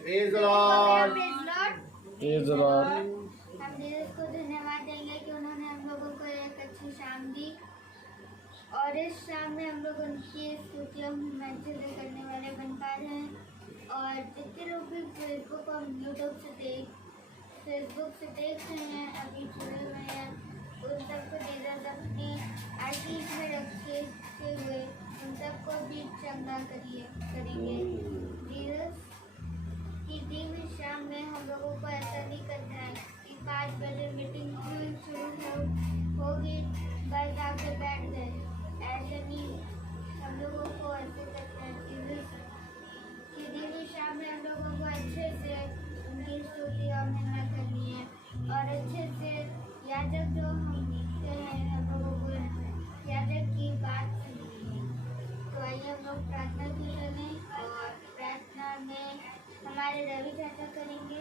Praise the Lord. Praise the Lord. हम Jesus को धन्यवाद देंगे कि उन्होंने हम लोगों को एक अच्छी शाम दी और इस शाम में हम लोग उनकी स्तुतियों में महसूस करने वाले बन पा रहे हैं। और जितने लोग भी फेसबुक और यूट्यूब से देख रहे हैं, अभी जुड़े हुए हैं, उन सबको जीसस अपनी आशीष में रखे हुए उन सबको भी चंगा करेंगे। जीसस की दी हुई शाम में हम लोगों को ऐसा नहीं करना है कि 5 बजे मीटिंग शुरू होगी, बस आके बैठ गए। ऐसे नहीं, हम लोगों को ऐसे करना है। जीसस की दी हुई शाम में हम लोगों को अच्छे से उनकी स्तुति और महिमा करनी है और अच्छे से याजक जो हम लिखते हैं, हम लोगों को याजक की बात सुननी है। तो आइए हम लोग प्रार्थना भी करें और प्रार्थना में हमारे रवि चाचा करेंगे।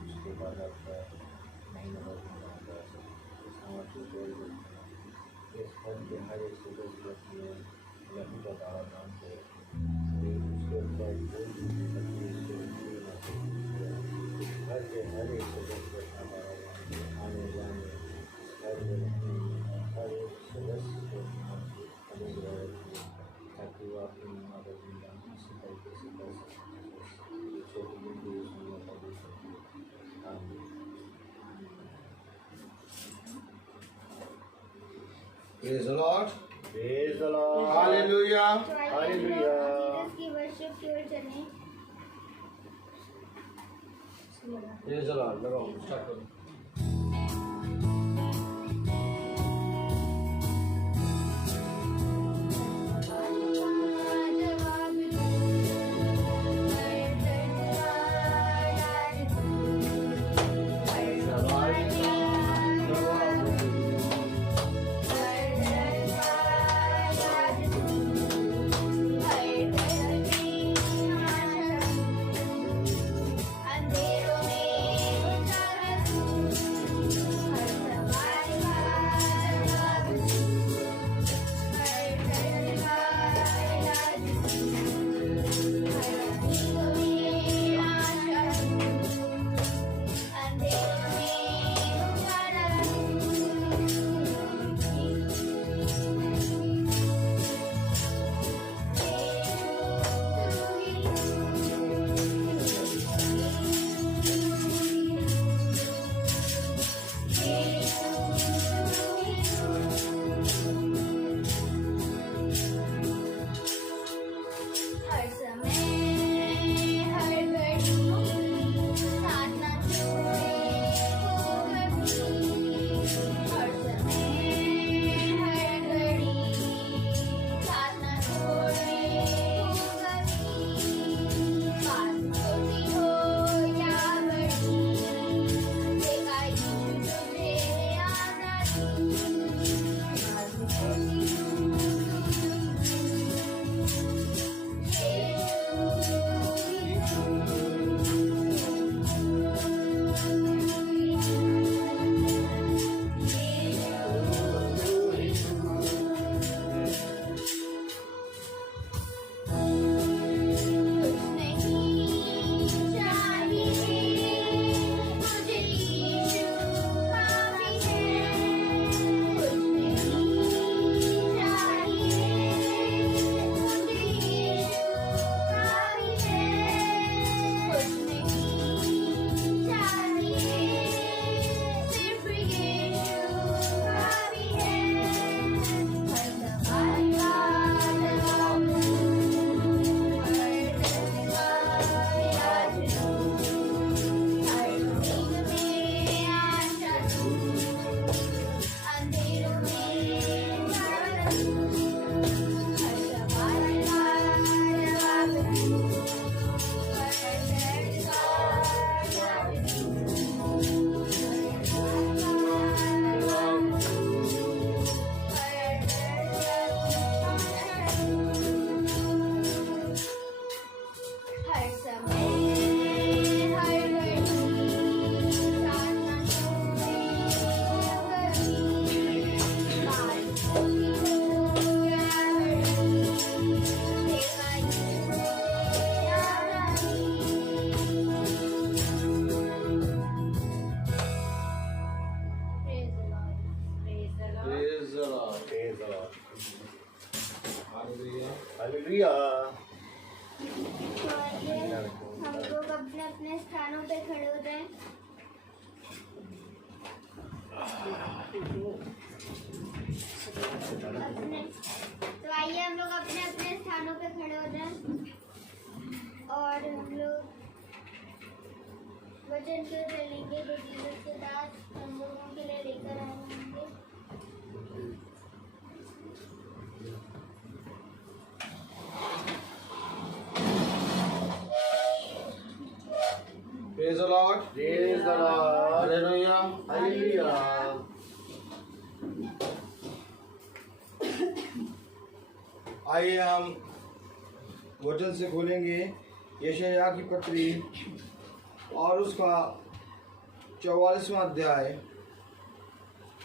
उसके बाद आपका महीना भर इस फल के हर एक सदस्य में लघु का तारा नाम को उसके ऊपर घर के हर एक सदस्य का तारा आने जाने हर एक सदस्य को अनुग्रह ताकि वो अपनी मदद इसी तरीके से कर सकें। छोटी बिंदु उसमें कर सकती है। Praise the Lord. Praise the Lord. Hallelujah. Hallelujah. Jesus की वर्शिप की ओर चलें। Praise the Lord. लगाओ, स्टार्ट करो। अंधेरों में हम लोग अपने अपने स्थानों पे खड़े हो जाएं। तो आइए हम लोग अपने अपने स्थानों पे खड़े हो जाएं और हम लोग वचन की ओर चलेंगे जो जीसस के दास हम लोगों के लिए लेकर आए होंगे। Praise the Lord. Praise the Lord. Hallelujah. Hallelujah. आइए हम वचन से खोलेंगे यशायाह की पत्री और उसका 44वां अध्याय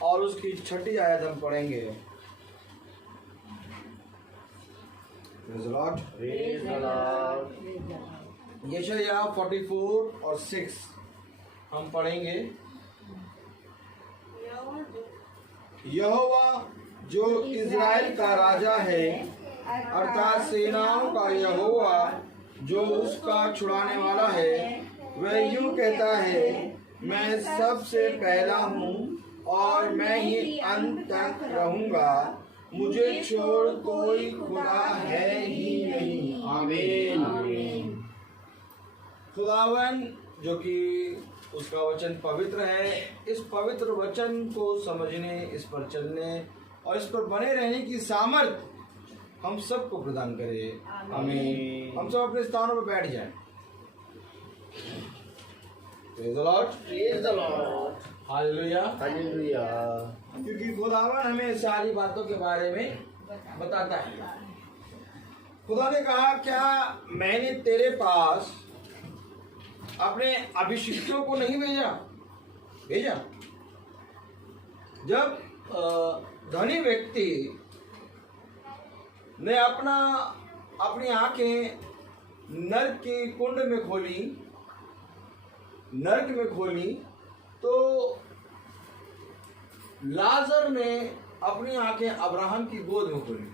और उसकी 6ठी आयत हम पढ़ेंगे। Praise the Lord. Praise the Lord. यशायाह 44 और 6 हम पढ़ेंगे। यहोवा जो इज़राइल का राजा है अर्थात सेनाओं का यहोवा जो उसका छुड़ाने वाला है, वह यूं कहता है, मैं सबसे पहला हूँ और मैं ही अंत तक रहूंगा, मुझे छोड़ कोई खुदा है ही नहीं। आमीन। खुदावन जो कि उसका वचन पवित्र है, इस पवित्र वचन को समझने, इस पर चलने और इस पर बने रहने की सामर्थ हम सबको प्रदान करे। आमीन। हम सब अपने स्थानों पर बैठ जाएं। Praise the Lord. Praise the Lord. Hallelujah. Hallelujah. क्योंकि खुदावन हमें सारी बातों के बारे में बताता है। खुदा ने कहा, क्या मैंने तेरे पास अपने अभिषिक्तों को नहीं भेजा? जब धनी व्यक्ति ने अपनी आंखें नर्क के कुंड में खोली, तो लाजर ने अपनी आंखें अब्राहम की गोद में खोली।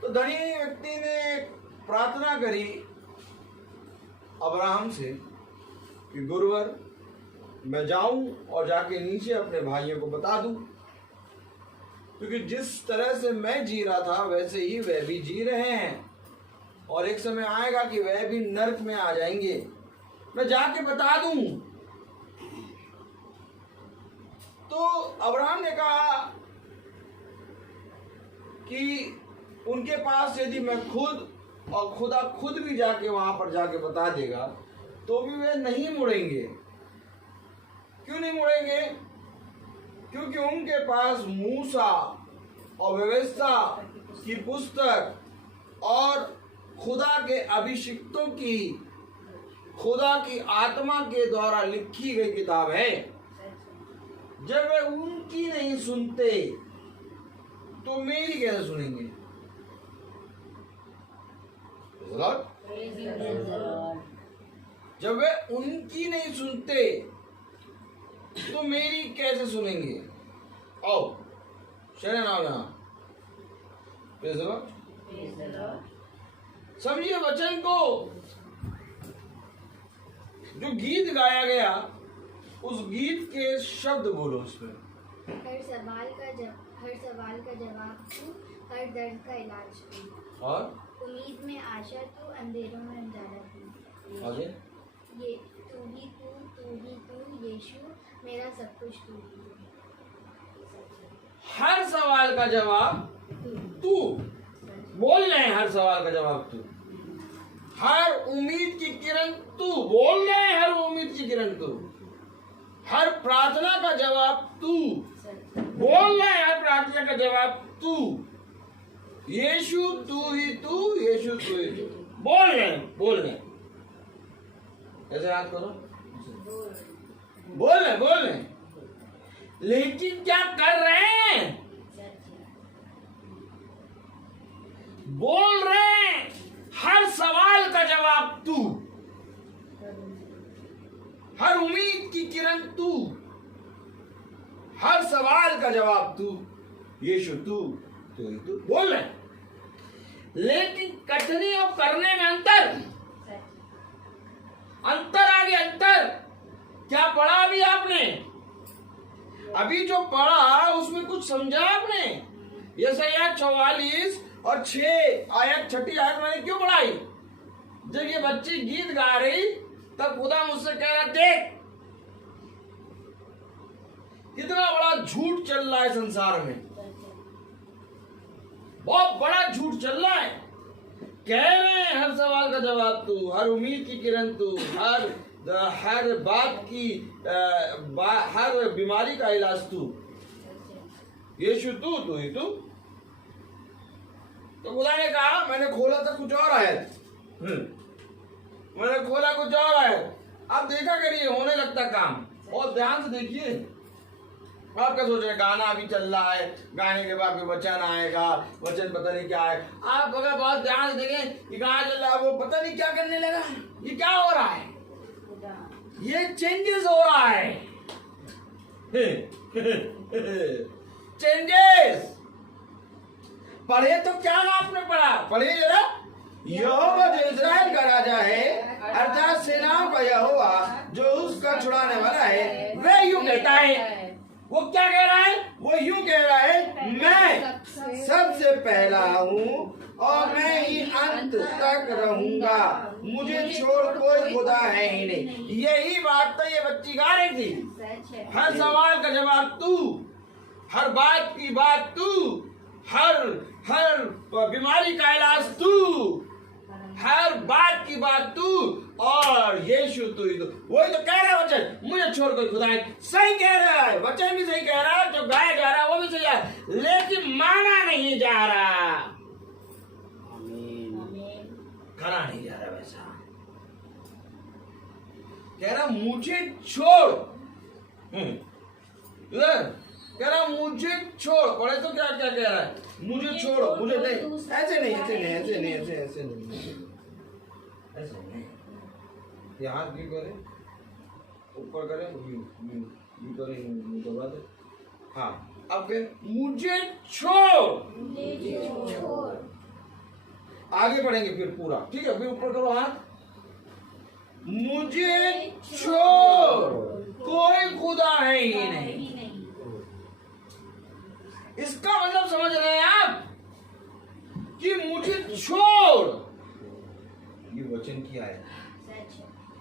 तो धनी व्यक्ति ने प्रार्थना करी अब्राहम से कि गुरुवर, मैं जाऊं और जाके नीचे अपने भाइयों को बता दूं, क्योंकि जिस तरह से मैं जी रहा था वैसे ही वह भी जी रहे हैं और एक समय आएगा कि वह भी नर्क में आ जाएंगे, मैं जाके बता दूं। तो अब्राहम ने कहा कि उनके पास यदि मैं खुद और खुदा खुद भी जाके वहां पर जाके बता देगा तो भी वे नहीं मुड़ेंगे। क्यों नहीं मुड़ेंगे? क्योंकि उनके पास मूसा और व्यवस्था की पुस्तक और खुदा के अभिषिक्तों की, खुदा की आत्मा के द्वारा लिखी गई किताब है। जब वे उनकी नहीं सुनते तो मेरी कैसे सुनेंगे? जब वे उनकी नहीं सुनते तो मेरी कैसे सुनेंगे? आओ शरण आओ यहाँ। समझिए वचन को। जो गीत गाया गया उस गीत के शब्द बोलो उसमें। हर सवाल का जवाब तू, हर दर्द का इलाज तू, और उम्मीद में आशा तू, अंधेरों में उजाला तू, आगे ये तू ही तू यीशु, मेरा सब कुछ तू ही। हर सवाल का जवाब तू बोल रहे हैं। हर सवाल का जवाब तू, हर उम्मीद की किरण तू बोल रहे हैं। हर उम्मीद की किरण तू, हर प्रार्थना का जवाब तू बोल रहे हैं। हर प्रार्थना का जवाब तू, यीशु तू ही तू, यीशु तू ही तू बोल रहे हैं। ऐसे याद करो, बोल रहे हैं। लेकिन क्या कर रहे हैं? बोल रहे हैं। हर सवाल का जवाब तू, हर उम्मीद की किरण तू, हर सवाल का जवाब तू, यीशु तू ही तू बोल रहे हैं। लेकिन देखने और करने में अंतर आ गया, अंतर। क्या पढ़ा अभी आपने? अभी जो पढ़ा उसमें कुछ समझा आपने? यशायाह 44 और 6 आयत, छठी आयत मैंने क्यों पढ़ाई? जब ये बच्ची गीत गा रही तब खुदा मुझसे कह रहा, देख कितना बड़ा झूठ चल रहा है संसार में, बहुत बड़ा झूठ चल रहा है। कह रहे हैं हर सवाल का जवाब तू, हर उम्मीद की किरण तू, हर बात की हर बीमारी का इलाज तू, यीशु तू ही तू। तो खुदा ने कहा, मैंने खोला था कुछ और आयत, मैंने खोला कुछ और आयत। आप देखा करिए, होने लगता काम। और ध्यान से देखिए, आप क्या सोच रहे हैं? गाना अभी चल रहा है, गाने के बाद वचन आएगा, वचन पता नहीं क्या है। आप अगर बहुत ध्यान से देखें कि गाना चल रहा है, वो पता नहीं क्या करने लगा। ये क्या हो रहा है? ये चेंजेस हो रहा है। चेंजेस। पढ़े तो क्या आपने पढ़ा? पढ़िए जरा। यहोवा जो इस्राएल का राजा है, अर्थात सेनाओं का यहोवा जो उसका छुड़ाने वाला है, वह यूं कहता है। वो क्या कह रहा है? वो यूं कह रहा है, मैं सबसे पहला हूँ और मैं ही अंत तक रहूंगा, मुझे छोड़ कोई खुदा है ही नहीं। यही बात तो ये बच्ची गा रही थी। हर सवाल का जवाब तू, हर बात की बात तू, हर बीमारी का इलाज तू, हर बात की बात तू, और यीशु तू ही तो। वही तो कह रहा है वचन, मुझे छोड़ कोई खुदा है। सही कह रहा है, वचन भी सही कह रहा है, जो गाया जा रहा है वो भी सही है, लेकिन माना नहीं जा रहा, करा नहीं जा रहा वैसा। कह रहा मुझे छोड़, कह रहा मुझे छोड़। पढ़े तो क्या क्या कह रहा है? मुझे छोड़ो, मुझे नहीं, ऐसे नहीं, ऐसे नहीं, ऐसे नहीं, ऐसे ऐसे नहीं, ऐसे नहीं। ये हाथ भी करे, ऊपर करे, भी करे, दबा दे। हाँ, अब मुझे छोड़। आगे बढ़ेंगे फिर पूरा, ठीक है? फिर ऊपर करो हाथ। मुझे छोड़ कोई खुदा है ही नहीं। इसका मतलब समझ रहे हैं आप कि मुझे छोड़, ये वचन किया है,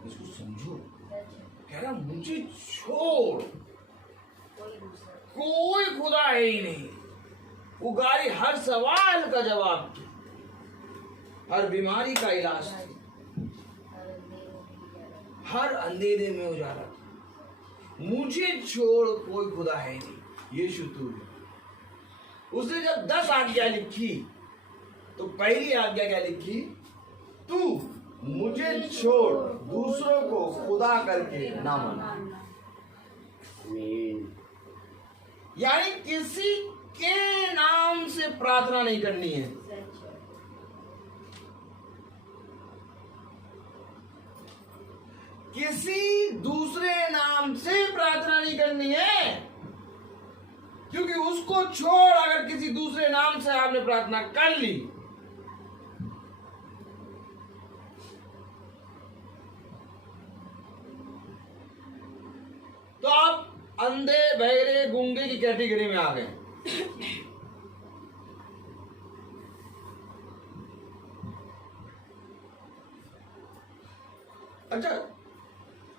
इसको समझो। कह रहा मुझे छोड़ कोई खुदा है ही नहीं। वो गाड़ी हर सवाल का जवाब, हर बीमारी का इलाज, हर अंधेरे में उजाला। मुझे छोड़ कोई खुदा है नहीं, यीशु तू है। उसने जब 10 आज्ञा लिखी तो पहली आज्ञा क्या लिखी? तू मुझे छोड़ दूसरों को खुदा करके ना माना। यानी किसी के नाम से प्रार्थना नहीं करनी है। किसी दूसरे नाम से प्रार्थना नहीं करनी है, क्योंकि उसको छोड़ अगर किसी दूसरे नाम से आपने प्रार्थना कर ली तो आप अंधे, बहरे, गूंगे की कैटेगरी में आ गए। अच्छा,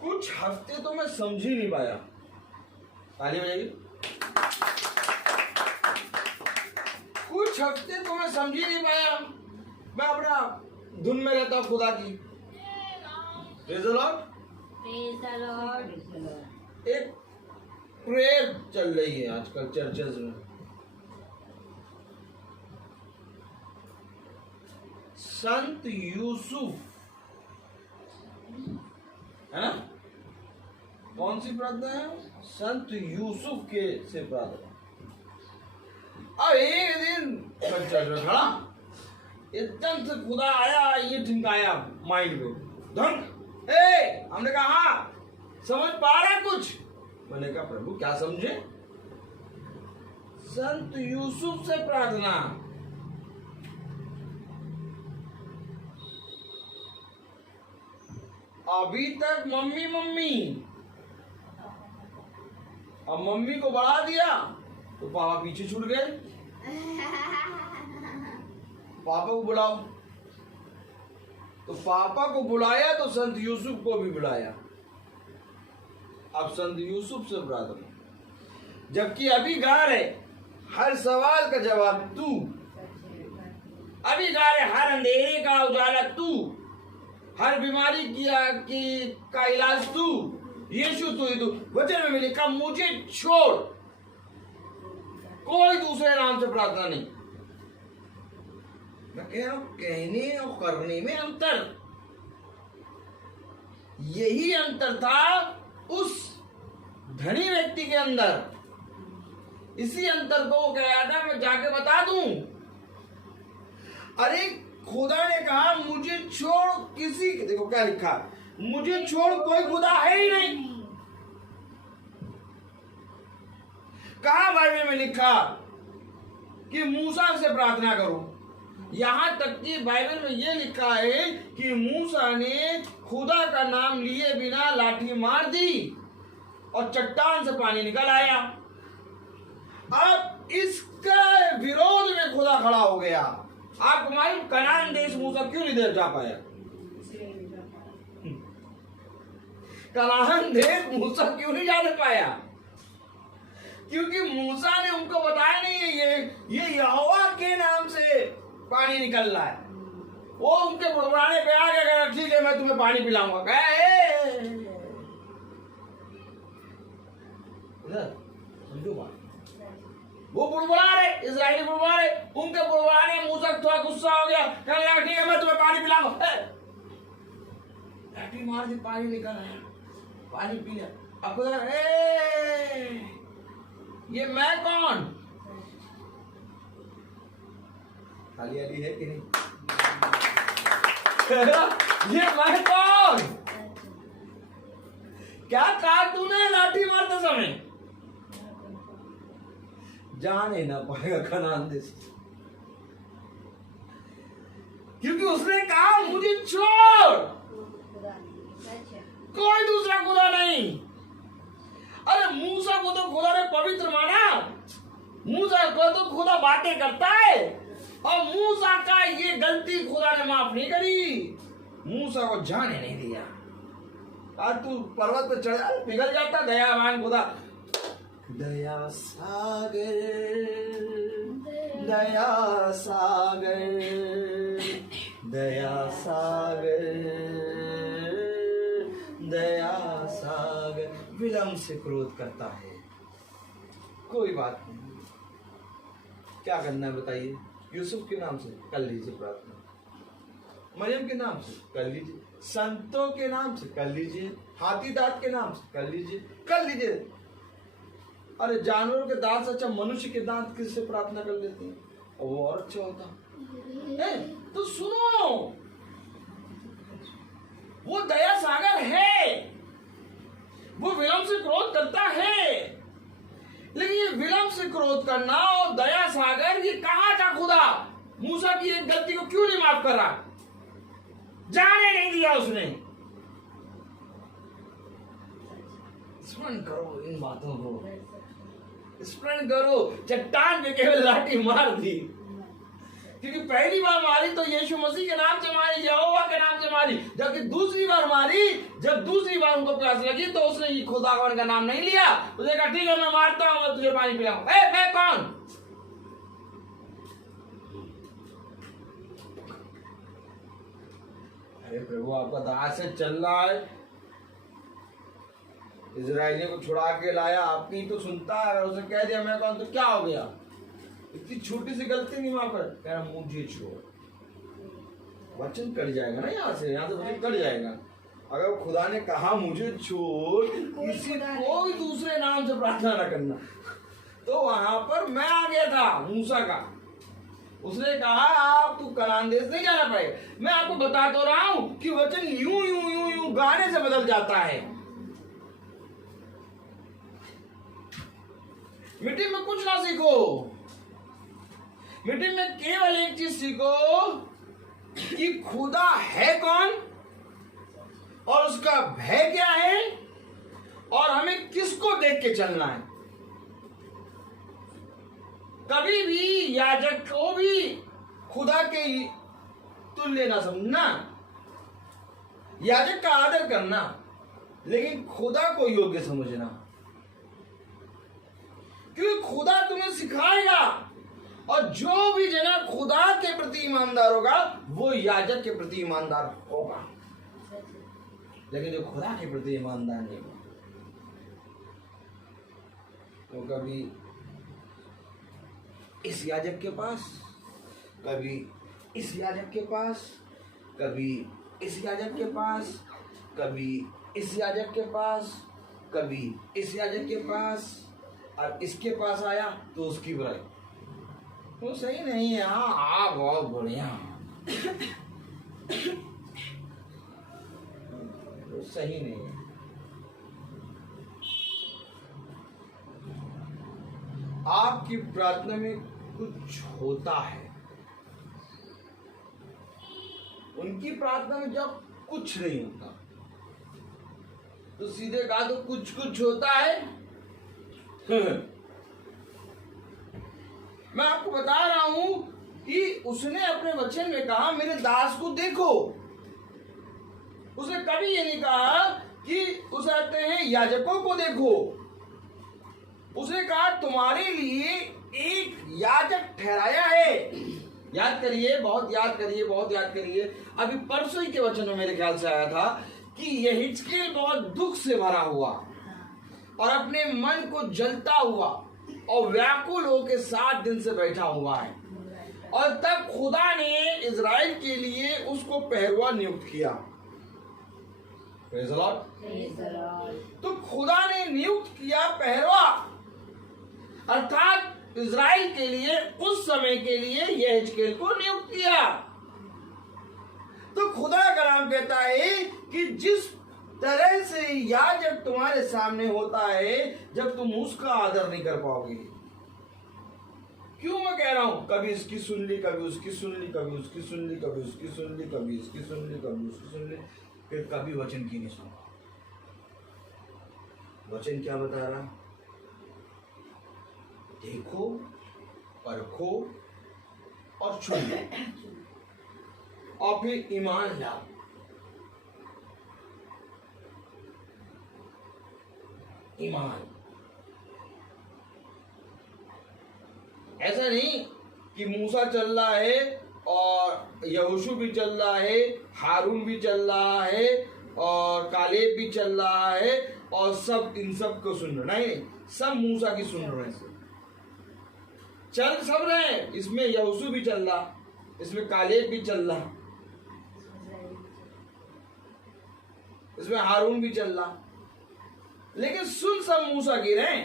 कुछ हफ्ते तो मैं समझ ही नहीं पाया। ताली बजाइए। कुछ हफ्ते तो मैं समझ ही नहीं पाया। मैं अपना धुन में रहता हूँ खुदा की। Praise the Lord. Praise the Lord. एक प्रेयर चल रही है आजकल चर्चेज में। संत यूसुफ, है ना? कौन सी प्रार्थना है? संत यूसुफ के से प्रार्थना। अब एक दिन चर्च में खड़ा, एकदम से खुदा आया, ये ठिमकाया माइंड में, धन। हमने कहा हाँ, समझ पा रहा कुछ? मैंने कहा प्रभु क्या समझे? संत यूसुफ से प्रार्थना। अभी तक मम्मी मम्मी, अब मम्मी को बढ़ा दिया तो पापा पीछे छूट गए। पापा को बुलाओ, तो पापा को बुलाया तो संत यूसुफ को भी बुलाया। अब संत यूसुफ से प्रार्थना, जबकि अभी गा रहे हर सवाल का जवाब तू, अभी गा रहे हर अंधेरे का उजाला तू, हर बीमारी का इलाज तू, यीशु तू ही तू। वचन में लिखा मुझे छोड़, कोई दूसरे नाम से प्रार्थना नहीं। मैं कह रहा हूं कहने और करने में अंतर, यही अंतर था उस धनी व्यक्ति के अंदर। इसी अंतर को कहा था मैं जाके बता दूं। अरे खुदा ने कहा मुझे छोड़ किसी, देखो क्या लिखा, मुझे छोड़ कोई खुदा है ही नहीं। कहा बाइबल में लिखा कि मूसा से प्रार्थना करो। यहां तक कि बाइबल में यह लिखा है कि मूसा ने खुदा का नाम लिए बिना लाठी मार दी और चट्टान से पानी निकल आया। अब इसका विरोध में खुदा खड़ा हो गया। आपको मालूम कनान देश मूसा क्यों नहीं जा पाया? कनान देश मूसा क्यों नहीं जा पाया? क्योंकि मूसा ने उनको बताया नहीं है ये यहोवा के नाम से पानी निकल रहा है। वो उनके बुड़बुड़ाने पे आ गया, ठीक है मैं तुम्हें पानी पिलाऊंगा। समझो बात, वो बुड़बुड़ा रहे, इजरायली बुड़बुड़ा रहे, उनके बुड़बुड़ाने मूसा थोड़ा गुस्सा हो गया, कहने लगा ठीक है मैं तुम्हें पानी पिलाऊंगा। लाठी मार दी, पानी निकल आया, पानी पी लिया। अब ये मैं कौन? खाली आली है कि नहीं? ये मैं कौन? क्या कहा तूने लाठी मारते समय? जाने ना पाएगा कनान देश, क्योंकि उसने कहा मुझे छोड़, कोई दूसरा खुदा नहीं। अरे मूसा को तो खुदा ने पवित्र माना, मूसा को तो खुदा बातें करता है, और मूसा का ये गलती खुदा ने माफ नहीं करी, मूसा को जाने नहीं दिया। आज तू पर्वत पर चढ़ पिघल जाता, दयावान खुदा, दया सागर, दया सागर, दया सागर, दया सागर, विलंब से क्रोध करता है। कोई बात नहीं, क्या करना है बताइए? यूसुफ के नाम से कर लीजिए प्रार्थना, मरियम के नाम से कर लीजिए, संतों के नाम से कर लीजिए, हाथी दांत के नाम से कर लीजिए, कर लीजिए। अरे जानवरों के दांत से अच्छा मनुष्य के दांत किससे प्रार्थना कर लेते हैं, और वो और अच्छा होता है। तो सुनो, वो दया सागर है, वो विलंब से क्रोध करता है, लेकिन ये विलंब से क्रोध करना और दया सागर, ये कहाँ था खुदा? मूसा की एक गलती को क्यों नहीं माफ कर रहा? जाने नहीं दिया उसने। स्मरण करो इन बातों को, स्मरण करो। चट्टान पे केवल लाठी मार दी, क्योंकि पहली बार मारी तो यीशु मसीह के नाम से मारी, यहोवा के नाम से मारी, जबकि दूसरी बार मारी, जब दूसरी बार उनको प्यास लगी तो उसने खुदावन का नाम नहीं लिया। उसने कहा ठीक है मैं मारता हूं, मैं तुझे पानी पिलाऊंगा। मैं कौन? अरे प्रभु आपका दास से चल रहा है, इजराइलियों को छुड़ा के लाया, आपकी तो सुनता है, उसे कह दिया मैं कौन तो क्या हो गया? इतनी छोटी सी गलती नहीं वहां पर कह रहा मुझे छोड़, वचन कट जाएगा ना, यहाँ से वचन कट जाएगा। अगर खुदा ने कहा मुझे छोड़, किसी कोई दूसरे नाम से प्रार्थना न करना, तो वहां पर मैं आ गया था मूसा का। उसने कहा आप तू कनान देश नहीं जाना पाएगा। मैं आपको बता तो रहा हूं कि वचन यूं यूं यूं यूं गाने से बदल जाता है। मीटिंग में कुछ ना सीखो, मीटिंग में केवल एक चीज सीखो कि खुदा है कौन, और उसका भय क्या है और हमें किसको देख के चलना है। कभी भी याजक को भी खुदा के तुल्य ना समझना, याजक का आदर करना, लेकिन खुदा को योग्य समझना, क्योंकि खुदा तुम्हें सिखाएगा। और जो भी जना खुदा के प्रति ईमानदार होगा वो याजक के प्रति ईमानदार होगा, लेकिन जो खुदा के प्रति ईमानदार नहीं होगा तो कभी इस याजक के पास, कभी इस याजक के पास, कभी इस याजक के पास, कभी इस याजक के पास, कभी इस याजक के पास, और इसके पास आया तो उसकी बुराई। वो सही नहीं है। हाँ बहुत बढ़िया, वो सही नहीं है। आपकी प्रार्थना में कुछ होता है, उनकी प्रार्थना में जब कुछ नहीं होता तो सीधे कहा तो कुछ कुछ होता है। मैं आपको बता रहा हूं कि उसने अपने वचन में कहा मेरे दास को देखो। उसने कभी ये नहीं कहा कि उसे आते हैं याजकों को देखो। उसने कहा तुम्हारे लिए एक याजक ठहराया है। याद करिए, बहुत याद करिए, बहुत याद करिए। अभी परसों ही के वचन में मेरे ख्याल से आया था कि यह हिजकिय्याह बहुत दुख से भरा हुआ और अपने मन को जलता हुआ और व्याकुल होकर 7 दिन से बैठा हुआ है। और तब खुदा ने इजराइल के लिए उसको पहरुआ नियुक्त किया। Praise the Lord. तो खुदा ने नियुक्त किया पहरुआ, अर्थात इजराइल के लिए उस समय के लिए यह हिजकिय्याह को नियुक्त किया। तो खुदा का कलाम कहता है कि जिस तरह से याजक तुम्हारे सामने होता है जब तुम उसका आदर नहीं कर पाओगे। क्यों मैं कह रहा हूं, कभी इसकी सुन ली, कभी उसकी सुन ली, कभी उसकी सुन ली, कभी उसकी सुन ली, कभी इसकी सुन ली, कभी उसकी सुन ली, फिर कभी वचन की नहीं सुना। वचन क्या बता रहा? देखो, परखो और चुन लो और फिर ईमान लाओ। ईमान, ऐसा नहीं कि मूसा चल रहा है और यहोशू भी चल रहा है, हारून भी चल रहा है और कालेब भी चल रहा है और सब इन सब को सुन रहे। नहीं, सब मूसा की सुन रहे हैं। चल सब रहे हैं, इसमें यहोशू भी चल रहा, इसमें कालेब भी चल रहा, इसमें हारून भी चल रहा, लेकिन सुन सब मूसा की रहे।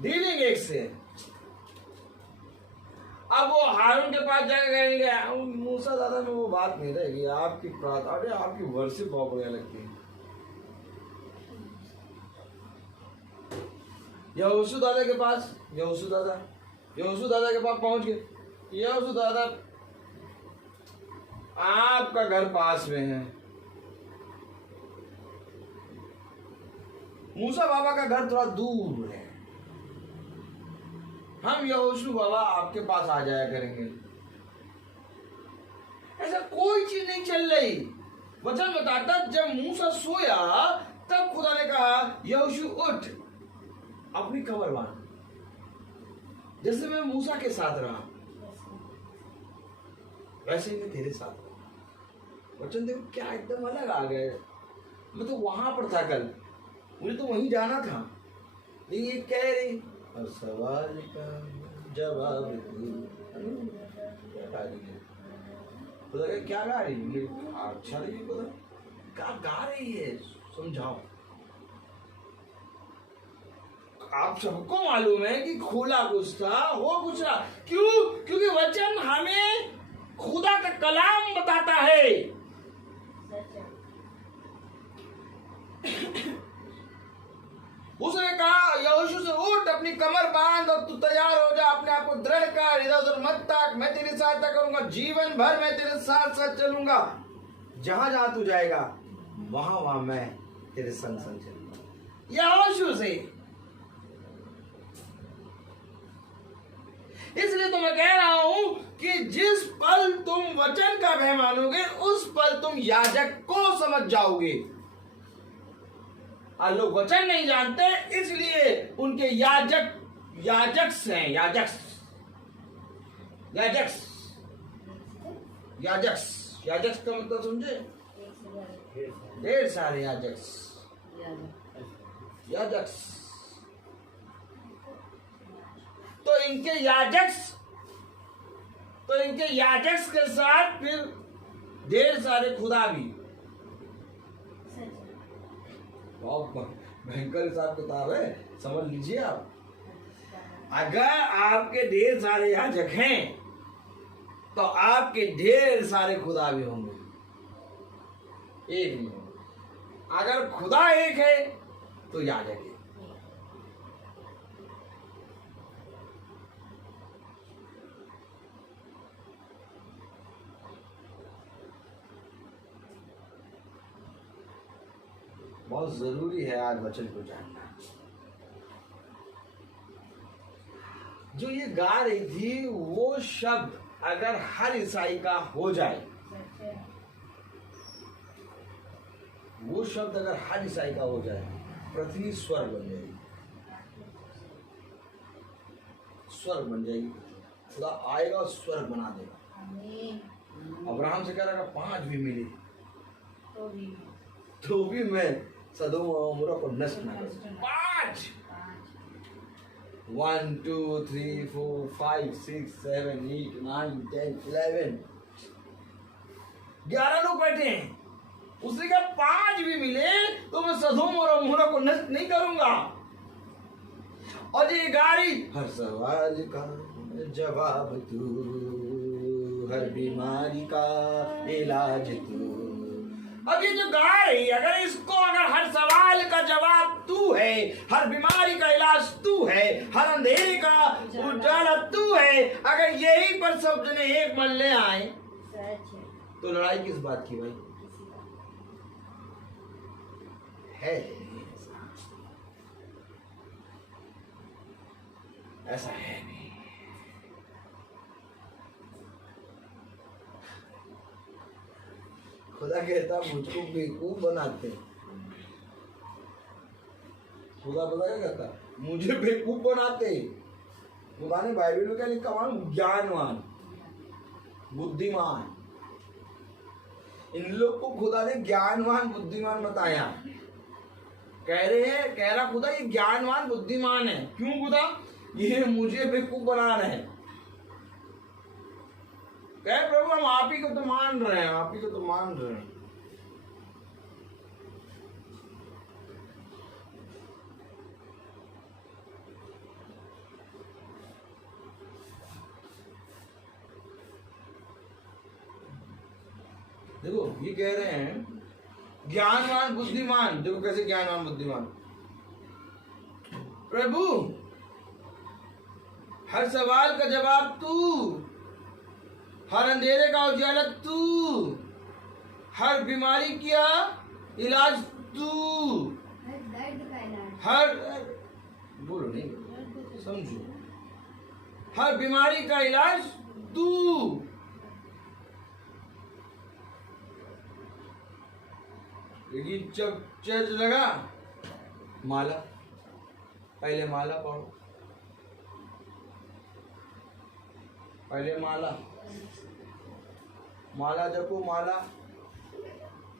डीलिंग एक से। अब वो हारून के पास जाके कहेंगे मूसा दादा में वो बात नहीं रहेगी, आपकी प्रार्थना, अरे आपकी वर्शिप बहुत बढ़िया लगती है। यहोशू दादा के पास, यहोशू दादा के पास पहुंच गए। यहोशू दादा आपका घर पास में है, मूसा बाबा का घर थोड़ा दूर है, हम यहोशू बाबा आपके पास आ जाया करेंगे। ऐसा कोई चीज नहीं चल रही। वचन बताता जब मूसा सोया तब खुदा ने कहा यहोशू उठ, अपनी कमर बांध। जैसे मैं मूसा के साथ रहा वैसे ही मैं तेरे साथ रहा। वचन देखो क्या एकदम अलग आ गए। मैं तो वहां पर था कल, मुझे तो वहीं जाना था, लेकिन ये कह रही और सवाल का जवाब क्या गा रही है? अच्छा रही है, क्या गा रही है, समझाओ। आप सबको मालूम है कि खुला कुछ था, हो कुछ रहा। क्यों? क्योंकि वचन हमें खुदा का कलाम बताता है। उसने कहा यहोशू से उठ, अपनी कमर बांध और तू तैयार हो जा, अपने आप को दृढ़ कर, इधर उधर मत ताक, मैं तेरी सहायता करूंगा, जीवन भर मैं तेरे साथ साथ चलूंगा। जहां जहां तू जाएगा वहां वहां मैं तेरे संग संग चलूंगा। यहोशू से इसलिए तो मैं कह रहा हूं कि जिस पल तुम वचन का भय मानोगे उस पल तुम याजक को समझ जाओगे। और लोग वचन नहीं जानते इसलिए उनके याजक्स हैं। याजक्स का मतलब समझे? ढेर सारे याजक्स। तो इनके याजक्स के साथ फिर ढेर सारे खुदा भी। बहुत भयंकर हिसाब किताब है, समझ लीजिए आप। अगर आपके ढेर सारे याजक हैं तो आपके ढेर सारे खुदा भी होंगे, एक नहीं होगा। अगर खुदा एक है तो याजक है। बहुत जरूरी है आज वचन को जानना। जो ये गा रही थी वो शब्द अगर हर ईसाई का हो जाए, वो शब्द अगर हर ईसाई का हो जाए, पृथ्वी स्वर्ग बन जाएगी, स्वर्ग बन जाएगी। खुदा आएगा और स्वर्ग बना देगा। अब्राहम से कह रहा 5 भी मिले तो भी मैं सदोम और अमोरा को नष्ट ना करूं। 5 1 2 3 4 5 6 7 8 9 10 11 11 लोग बैठे हैं। उसने कहा 5 भी मिले तो मैं सदोम और अमोरा को नष्ट नहीं करूंगा। और ये गाड़ी हर सवाल का जवाब तू, हर बीमारी का इलाज तू। अब ये जो गा रही, अगर इसको अगर हर सवाल का जवाब तू है, हर बीमारी का इलाज तू है, हर अंधेरे का उजाला तू है, अगर यही पर सब जने एक मन ले आए तो लड़ाई किस बात की भाई? है ऐसा है नहीं। खुदा कहता मुझको बेवकूफ बनाते। खुदा पता क्या कहता? मुझे बेवकूफ बनाते। खुदा ने बाइबल में क्या लिखा? ज्ञानवान, बुद्धिमान। इन लोग को खुदा ने ज्ञानवान बुद्धिमान बताया। कह रहा खुदा ये ज्ञानवान बुद्धिमान है। क्यों खुदा? ये मुझे बेवकूफ बना रहे हैं। कहे प्रभु हम आप ही को तो मान रहे हैं, आप ही को तो मान रहे हैं। देखो ये कह रहे हैं ज्ञानवान बुद्धिमान। देखो कैसे ज्ञानवान बुद्धिमान। प्रभु हर सवाल का जवाब तू, हर अंधेरे का उजाला तू, हर बीमारी का इलाज तू, हर बोलो नहीं समझो, हर बीमारी का इलाज तू। लेकिन जब चर्च लगा माला, पहले माला पढ़ो, पहले माला जपो माला,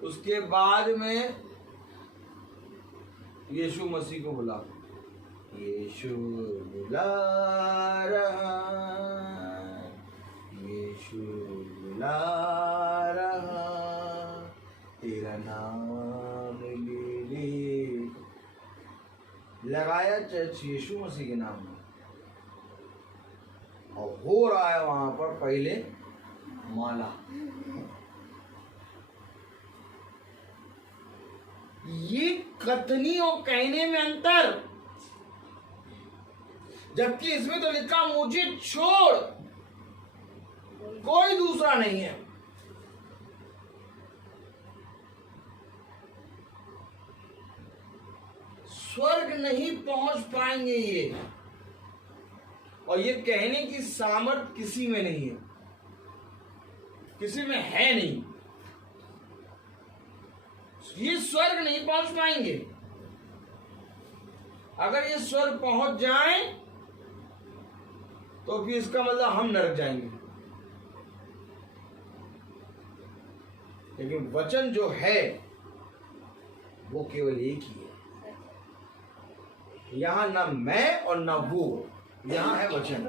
उसके बाद में यीशु मसीह को बुला। यीशु बुला रहा, यीशु बुला रहा, तेरा नाम ले ले। लगाया चर्च यीशु मसीह के नाम में, और हो रहा है वहां पर पहले माला। ये कथनी और कहने में अंतर, जबकि इसमें तो लिखा मुझे छोड़ कोई दूसरा नहीं है। स्वर्ग नहीं पहुंच पाएंगे ये, और ये कहने की सामर्थ किसी में नहीं है, किसी में है नहीं। ये स्वर्ग नहीं पहुंच पाएंगे। अगर ये स्वर्ग पहुंच जाए तो फिर इसका मतलब हम नरक जाएंगे। लेकिन वचन जो है वो केवल एक ही है। यहां ना मैं और ना वो, यहां है वचन।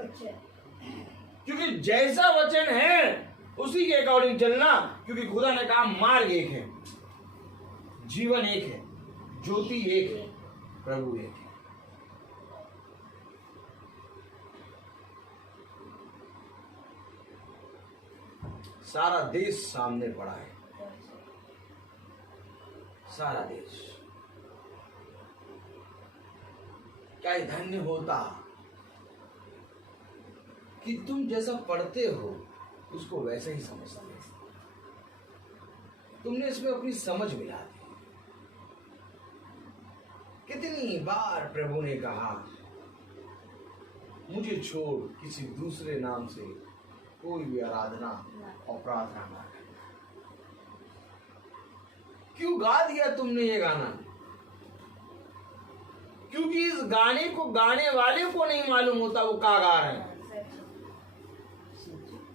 क्योंकि जैसा वचन है उसी के अकॉर्डिंग चलना, क्योंकि खुदा ने कहा मार्ग एक है, जीवन एक है, ज्योति एक है, प्रभु एक है। सारा देश सामने पड़ा है, सारा देश। क्या धन्य होता कि तुम जैसा पढ़ते हो उसको वैसे ही समझते, तुमने इसमें अपनी समझ मिला दी। कितनी बार प्रभु ने कहा मुझे छोड़ किसी दूसरे नाम से कोई भी आराधना और प्रार्थना ना करना। क्यों गा दिया तुमने ये गाना? क्योंकि इस गाने को गाने वाले को नहीं मालूम होता वो क्या गा रहे हैं।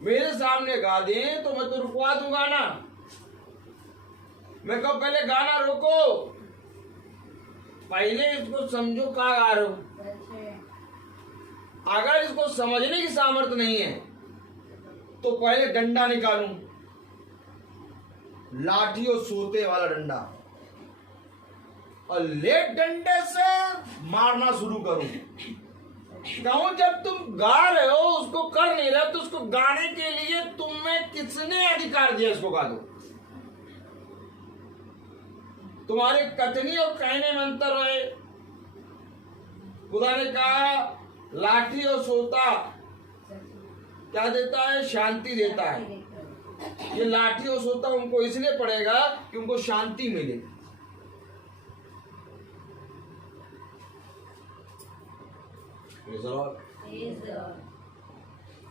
मेरे सामने गा दे तो मैं तो रुकवा दूंगा ना। मैं कहूं पहले गाना रोको, पहले इसको समझो क्या गा रहे हो। अगर इसको समझने की सामर्थ्य नहीं है तो पहले डंडा निकालूं, लाठी और सोते वाला डंडा, और लेट डंडे से मारना शुरू करूं। कहूं जब तुम गा रहे हो उसको कर नहीं रहे तो उसको गाने के लिए तुम्हें किसने अधिकार दिया? इसको गा दो। तुम्हारे कथनी और कहने में अंतर है। खुदा ने कहा लाठी और सोता क्या देता है? शांति देता है। ये लाठी और सोता उनको इसलिए पड़ेगा कि उनको शांति मिले।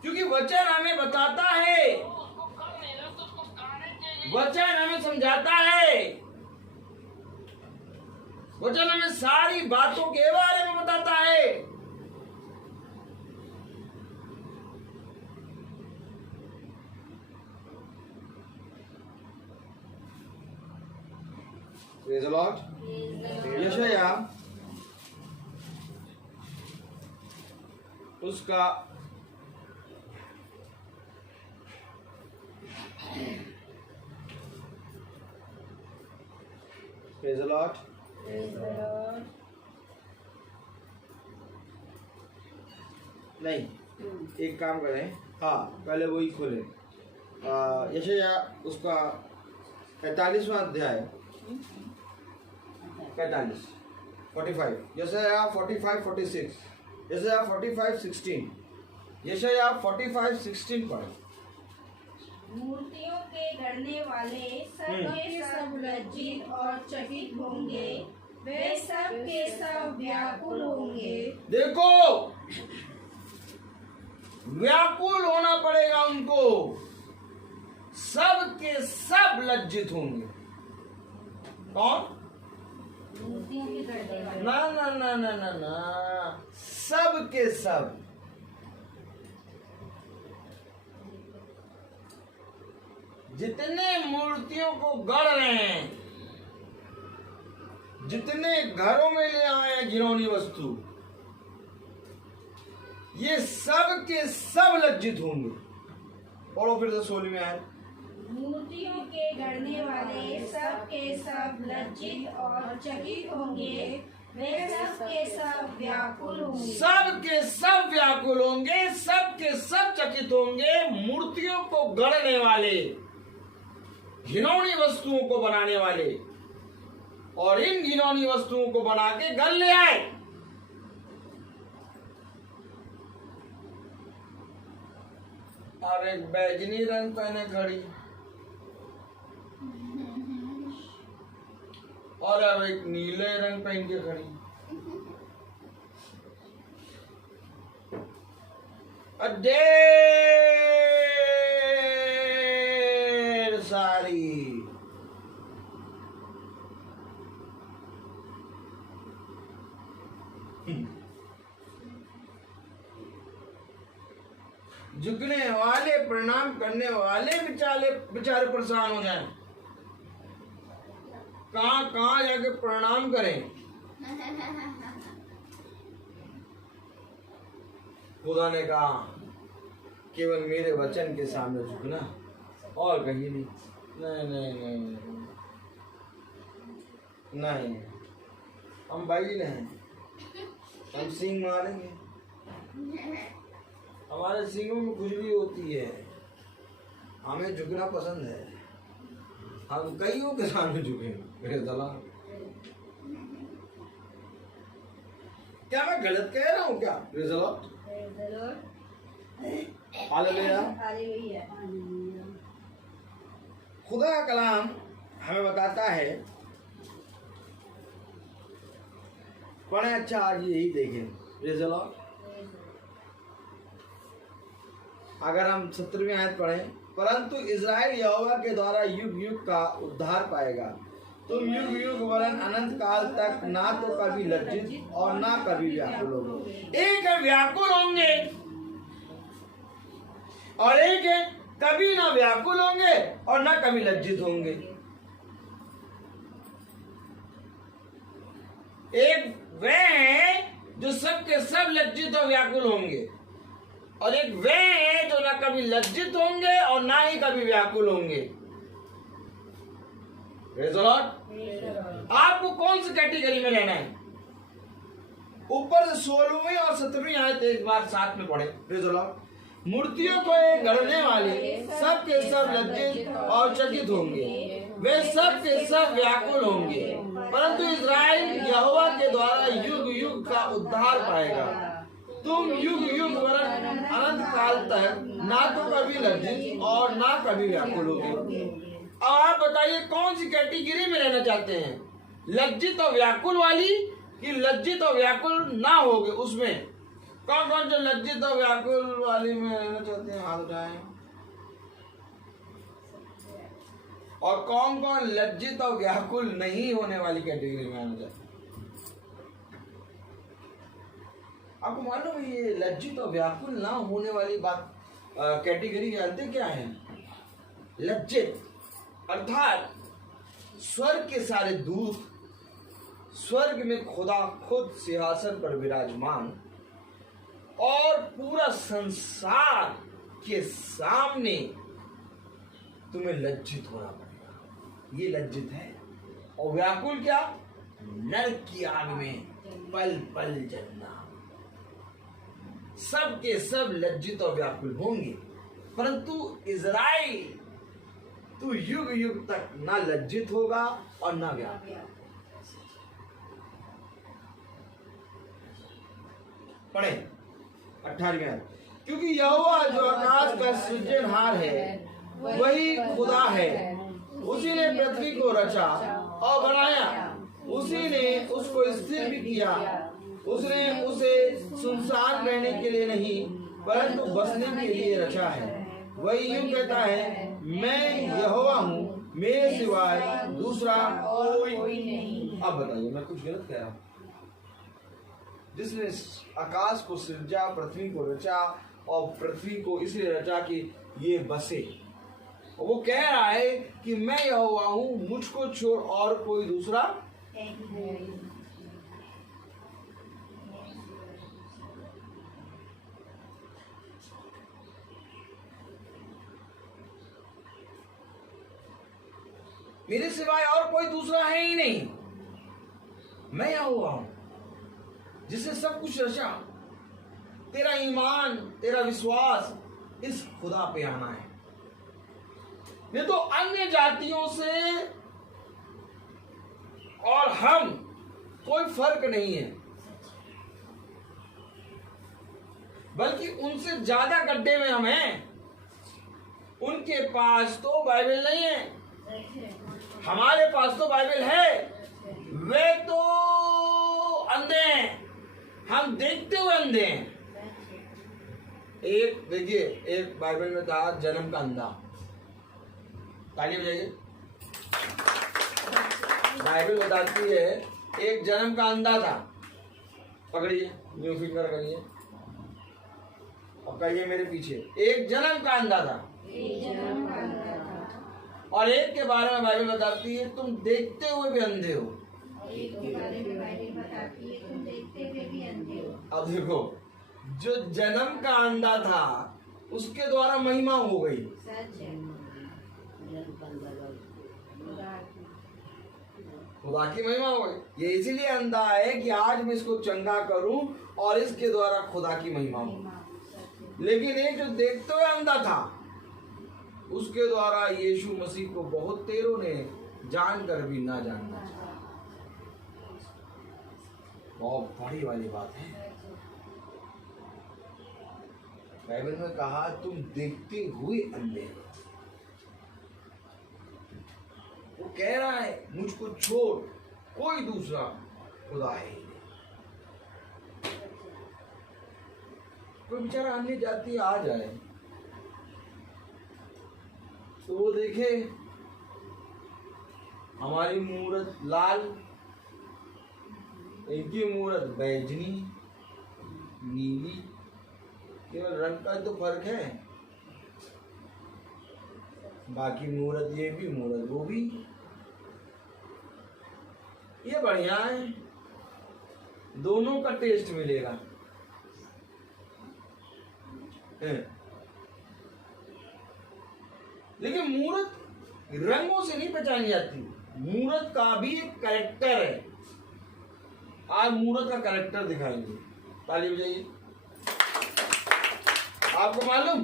क्योंकि वचन हमें बताता है, वचन हमें समझाता है, वचन हमें सारी बातों के बारे में बताता है। Praise the Lord. यशाया उसका Praise the Lord. नहीं, एक काम करें, हाँ पहले वही खोले। यशाया उसका 45वां अध्याय, 45 यशाया 45:46, यशाया 45:16, यशाया 45:16 पढ़े। मूर्तियों के गढ़ने वाले सब के सब लज्जित और चकित होंगे, वे सब के सब व्याकुल होंगे। देखो, व्याकुल होना पड़ेगा उनको, सब के सब लज्जित होंगे। कौन? मूर्तियों के गढ़ने वाले। ना ना ना ना ना ना, सब के सब। जितने मूर्तियों को गढ़ रहे हैं, जितने घरों में ले आए हैं घिनौनी वस्तु, ये सब के सब लज्जित होंगे। और फिर 16वीं आयत, मूर्तियों के गढ़ने वाले सब के सब लज्जित और चकित होंगे, वे सब के सब व्याकुल होंगे। सब के सब व्याकुल होंगे, सब के सब चकित होंगे। मूर्तियों को गढ़ने वाले, घिनौनी वस्तुओं को बनाने वाले, और इन घिनौनी वस्तुओं को बना के घर ले आए। और एक बैगनी रंग पहने खड़ी, और अब एक नीले रंग पहन के खड़ी। ढेर सारी झुकने वाले, प्रणाम करने वाले बेचारे परेशान हो जाएं। कहां कहां जाके प्रणाम करें। खुदा ने कहा केवल मेरे वचन के सामने झुकना और कहीं नहीं। नहीं नहीं नहीं नहीं, नहीं। हम भाई हैं, हम सींग मारेंगे, हमारे सींगों में खुजली होती है, हमें झुकना पसंद है, हम कईयों के सामने झुकेंगे। मेरे दलाल, क्या मैं गलत कह रहा हूँ क्या? हालेलुया। खुदा का कलाम हमें बताता है, पढ़े अच्छा आज यही देखें। Praise the Lord. अगर हम 17वीं आयत पढ़ें, परंतु इज़राइल यहोवा के द्वारा युग युग का उद्धार पाएगा। तुम युग युग वरन अनंत काल तक ना तो कभी लज्जित और ना कभी व्याकुल होंगे। एक है व्याकुल होंगे और एक है कभी ना व्याकुल होंगे और ना कभी लज्जित होंगे। एक वे हैं जो सबके सब लज्जित और व्याकुल होंगे और एक वे हैं जो ना कभी लज्जित होंगे और ना ही कभी व्याकुल होंगे। Praise the Lord. आपको कौन सी कैटेगरी में रहना है? ऊपर से 16वीं और 17वीं आयत एक बार साथ में पढ़े। Praise the Lord. मूर्तियों को गढ़ने वाले सब के सब लज्जित और चकित होंगे, वे सब के सब व्याकुल होंगे, परंतु इज़राइल यहोवा के द्वारा युग युग का उद्धार पाएगा। तुम युग युग वरन अनंत काल तक ना तो कभी लज्जित और ना कभी व्याकुल होगे। अब आप बताइए कौन सी कैटेगरी में रहना चाहते हैं? लज्जित और व्याकुल वाली कि लज्जित और व्याकुल ना होगे? उसमें कौन कौन जो लज्जित और व्याकुल वाली में रहना चाहते हैं हाथ उठाएं। और कौन कौन लज्जित और व्याकुल नहीं होने वाली कैटेगरी में आना चाहते हैं? आपको मालूम है ये लज्जित और व्याकुल ना होने वाली बात कैटेगरी जानते क्या है? लज्जित अर्थात स्वर्ग के सारे दूत, स्वर्ग में खुदा खुद सिंहासन पर विराजमान और पूरा संसार के सामने तुम्हें लज्जित होना पड़ेगा। ये लज्जित है। और व्याकुल क्या? नरक की आग में पल पल जलना। सब के सब लज्जित और व्याकुल होंगे, परंतु इज़राइल तू युग युग तक ना लज्जित होगा और ना व्याकुल। पढ़े 18 में, क्योंकि यहोवा जो आकाश का सृजनहार है वही खुदा है, उसी ने पृथ्वी को रचा और बनाया, उसी ने उसको स्थिर भी किया। उसने उसे सुनसान रहने के लिए नहीं परंतु बसने के लिए रचा है। वही यूं कहता है, मैं यहोवा हूँ, मेरे सिवाय दूसरा कोई नहीं। अब बताइए मैं कुछ गलत कह रहा हूँ? जिसने आकाश को सृजा, पृथ्वी को रचा और पृथ्वी को इसलिए रचा कि ये बसे, वो कह रहा है कि मैं यहोवा हूँ, मुझको छोड़ और कोई दूसरा मेरे सिवाय और कोई दूसरा है ही नहीं। मैं यहोवा हूं जिसने सब कुछ रचा। तेरा ईमान, तेरा विश्वास इस खुदा पे आना है। नहीं तो अन्य जातियों से और हम कोई फर्क नहीं है, बल्कि उनसे ज्यादा गड्ढे में हम हैं। उनके पास तो बाइबल नहीं है, हमारे पास तो बाइबल है। वे तो अंधे हैं, हम देखते हुए अंधे हैं। एक देखिए, एक बाइबल में था जन्म का अंधा। ताली बजाइए। बाइबल बताती है एक जन्म का अंधा था। पकड़िए, न्यू फिंगर करिए और कहिए मेरे पीछे, एक जन्म का अंधा था। और एक के बारे में बाइबल बताती है तुम देखते हुए भी अंधे हो। अब देखो, जो जन्म का अंधा था उसके द्वारा महिमा हो गई। खुदा की महिमा हो गई। ये इसीलिए अंधा है कि आज मैं इसको चंगा करूं और इसके द्वारा खुदा की महिमा हो। लेकिन एक जो देखते हुए अंधा था उसके द्वारा यीशु मसीह को बहुत तेरों ने जानकर भी ना जानना। बहुत बड़ी वाली बात है। बाइबल में कहा तुम देखते हुए अंधे हो। वो कह रहा है मुझको छोड़ कोई दूसरा खुदा है ही नहीं। कोई बेचारा अन्य जाति आ जाए तो वो देखे हमारी मूरत लाल, इनकी मूरत बैजनी नीली, केवल रंग का तो फर्क है, बाकी मूरत ये भी मूरत वो भी। ये बढ़िया है, दोनों का टेस्ट मिलेगा। लेकिन मूरत रंगों से नहीं पहचानी जाती, मूरत का भी एक कैरेक्टर है। आज मूरत का कैरेक्टर दिखाएंगे। ताली बजाइए। आपको मालूम,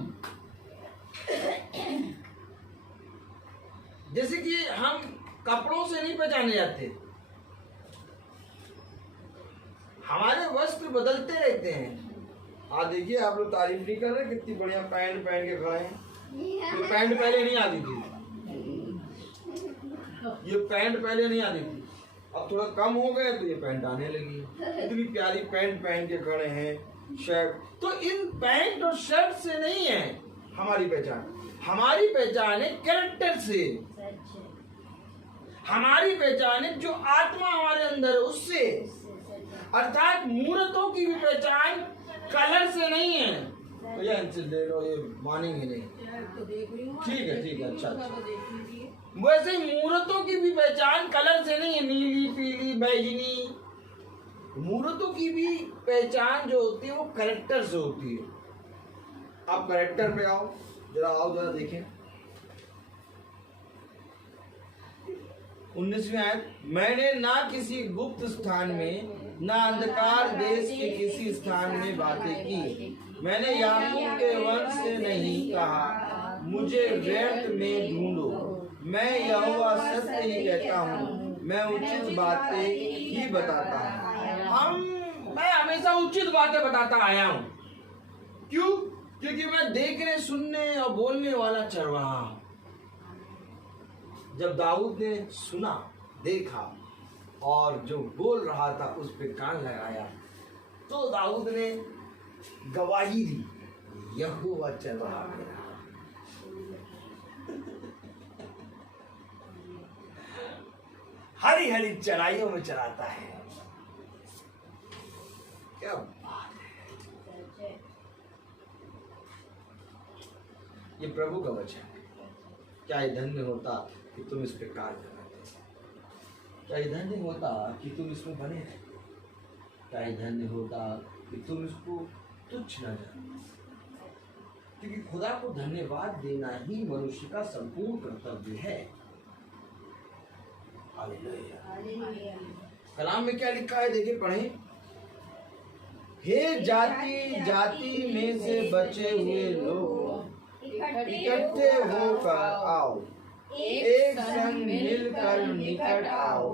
जैसे कि हम कपड़ों से नहीं पहचाने जाते, हमारे वस्त्र बदलते रहते हैं। आज देखिए, आप लोग तारीफ नहीं कर रहे कितनी बढ़िया पैंट पहन के खड़े हैं। ये पैंट पहले नहीं आती थी, ये पैंट पहले नहीं आती थी, अब थोड़ा कम हो गए तो ये पैंट आने लगी। इतनी प्यारी पैंट पहन के खड़े हैं, शर्ट। तो इन पैंट और शर्ट से नहीं है हमारी पहचान, हमारी पहचान है कैरेक्टर से, हमारी पहचान है जो आत्मा हमारे अंदर है उससे। अर्थात मूर्तों की भी पहचान कलर से नहीं है। तो ये इनसे ले लो, ये मानेंगे नहीं। ठीक है ठीक है, अच्छा अच्छा। वैसे मूर्तों की भी पहचान कलर से नहीं है, नीली पीली बैगनी। मूर्तों की भी पहचान जो होती है वो कैरेक्टर से होती है। आप कैरेक्टर पे आओ जरा देखें। 19वीं आयत, मैंने ना किसी गुप्त स्थान में ना अंधकार देश के किसी स्थान में बातें की। मैंने याकूब के वंश से नहीं कहा मुझे व्यर्थ में ढूंढो। मैं यहोवा सत्य ही कहता हूँ, मैं उचित बातें ही बताता हूँ। मैं हमेशा उचित बातें बताता आया हूँ। क्यों? क्योंकि मैं देखने, सुनने और बोलने वाला चरवाहा हूँ। जब दाऊद ने सुना, देखा और जो बोल रहा था उस पे कान लगाया, तो दाऊद ने गवाही दी, यहोवा चरवाहा मेरा। हरी हरी चराइयों में चराता है। क्या बात है! ये प्रभु का वचन है। क्या ये धन्य होता कि तुम इस पे कार्य करते, क्या ये धन्य होता कि तुम इसमें बने रहे, क्या ये धन्य होता कि तुम इसको तुच्छ न जानो। क्योंकि खुदा को धन्यवाद देना ही मनुष्य का संपूर्ण कर्तव्य है। हालेलुया। कलाम में क्या लिखा है देखिए, पढ़ें। हे जाति जाति में से बचे हुए लोग इकट्ठे होकर आओ, एक संग मिलकर निकट आओ।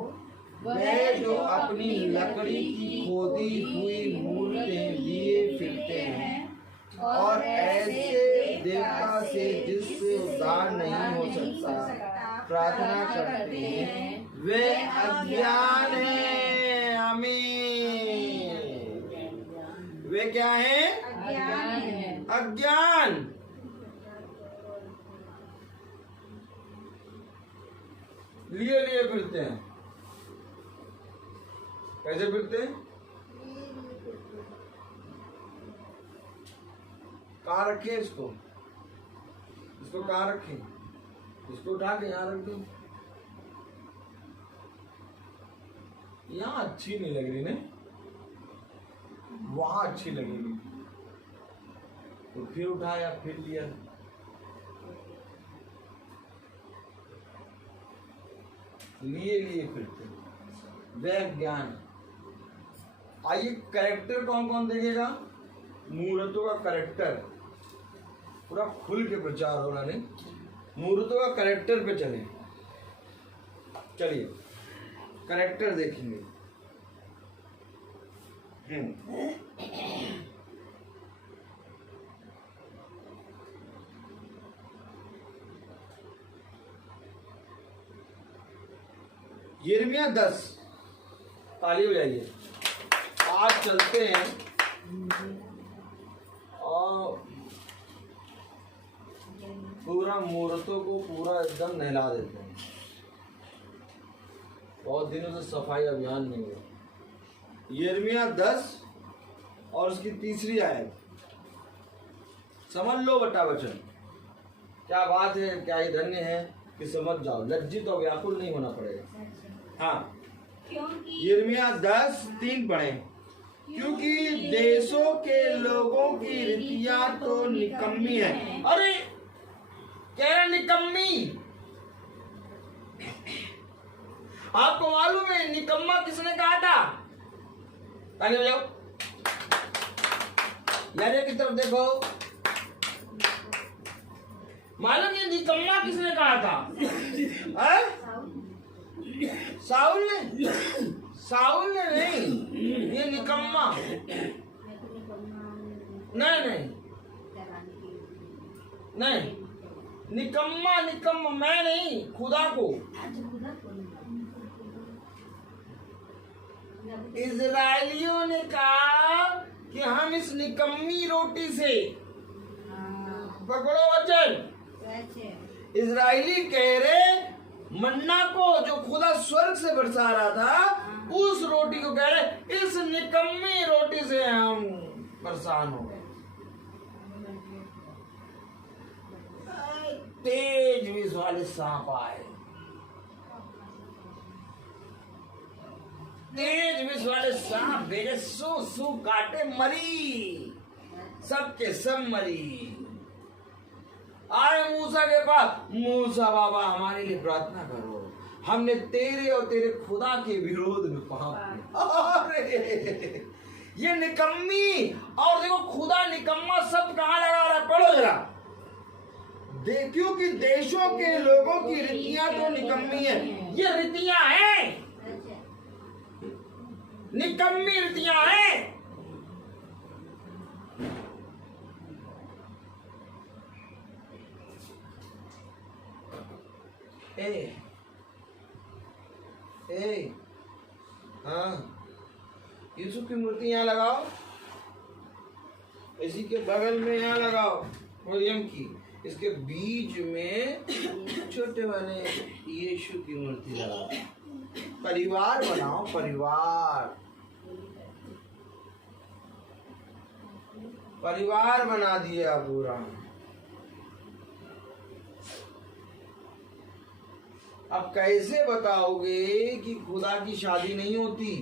वह जो अपनी लकड़ी की खोदी हुई मूर्तें लिए फिरते हैं और ऐसे देवता से जिससे उद्धार नहीं हो सकता प्रार्थना करते हैं, वे अज्ञान हैं। आमीन। वे क्या हैं? अज्ञान हैं। अज्ञान। लिए लिए फिरते हैं। कैसे फिरते हैं? कहाँ रखे इसको? इसको कहाँ रखे? इसको उठा के यहाँ रख दो। यहाँ अच्छी नहीं लग रही ने, वहां अच्छी लगेगी। तो फिर उठाया, फिर लिया। लिए लिए फिरते वह ज्ञान। आइए कैरेक्टर कौन कौन देखेगा? मूर्तों का कैरेक्टर पूरा खुल के प्रचार होना नहीं, मूर्तों का कैरेक्टर पे चले। चलिए कैरेक्टर देखेंगे। यिर्मयाह 10, ताली बजाइए। आज चलते हैं और पूरा मूर्तों को पूरा एकदम नहला देते हैं। बहुत दिनों से सफाई अभियान नहीं हुआ। यिर्मयाह 10 और उसकी तीसरी आयत, समझ लो बटा वचन। क्या बात है, क्या ही धन्य है कि समझ जाओ, लज्जित और व्याकुल नहीं होना पड़ेगा। हाँ, यिर्मयाह 10:3 पढ़े। क्योंकि देशों के लोगों की रीतियां तो निकम्मी है। अरे कह रहा निकम्मी। आपको मालूम है निकम्मा किसने कहा था? ताली बजाओ यार, की तरफ देखो। मालूम ये निकम्मा किसने कहा था? साउल ने? साउल ने नहीं, ये निकम्मा। नहीं नहीं, निकम्मा निकम्मा मैं नहीं, खुदा को। इजराइलियों ने कहा कि हम इस निकम्मी रोटी से, पकड़ो वचन, इजराइली कह रहे मन्ना को जो खुदा स्वर्ग से बरसा रहा था, उस रोटी को कह रहे इस निकम्मी रोटी से हम परेशान हो गए। तेज विष वाले सांप आए, तेज विष वाले सांप भेजे, सू सू काटे, मरी, सबके सब मरी। आए मूसा के पास, मूसा बाबा हमारे लिए प्रार्थना करो, हमने तेरे और तेरे खुदा के विरोध में पाप। अरे ये निकम्मी, और देखो खुदा निकम्मा सब कहाँ लगा रहा है, पढ़ो जरा। क्योंकि देशों के लोगों की रीतियां तो निकम्मी है। ये रीतियां हैं, निकम्मी रीतियां हैं। हाँ, यूसुफ की मूर्ति यहाँ लगाओ, इसी के बगल में यहाँ लगाओ मरियम की, इसके बीच में छोटे वाले यीशु की मूर्ति लगाओ। परिवार बनाओ, परिवार, परिवार बना दिया पूरा। अब कैसे बताओगे कि खुदा की शादी नहीं होती?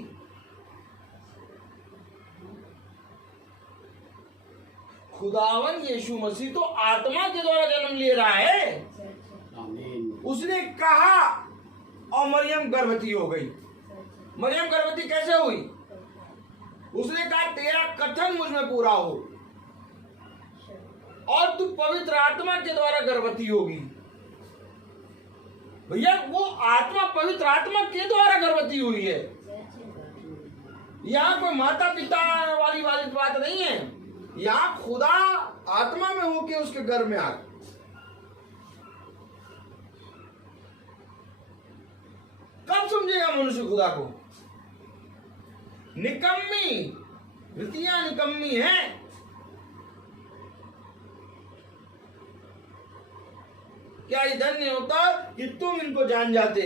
खुदावन यीशु मसीह तो आत्मा के द्वारा जन्म ले रहा है। उसने कहा और मरियम गर्भवती हो गई। मरियम गर्भवती कैसे हुई? उसने कहा तेरा कथन मुझ में पूरा हो और तू पवित्र आत्मा के द्वारा गर्भवती होगी। भैया वो आत्मा पवित्र आत्मा के द्वारा गर्भवती हुई है। यहाँ कोई माता पिता वाली बात नहीं है। यहाँ खुदा आत्मा में होके उसके गर्भ में आ गया। कब समझेगा मनुष्य खुदा को? निकम्मी रीतियां निकम्मी है। क्या इधर नहीं होता कि तुम इनको जान जाते।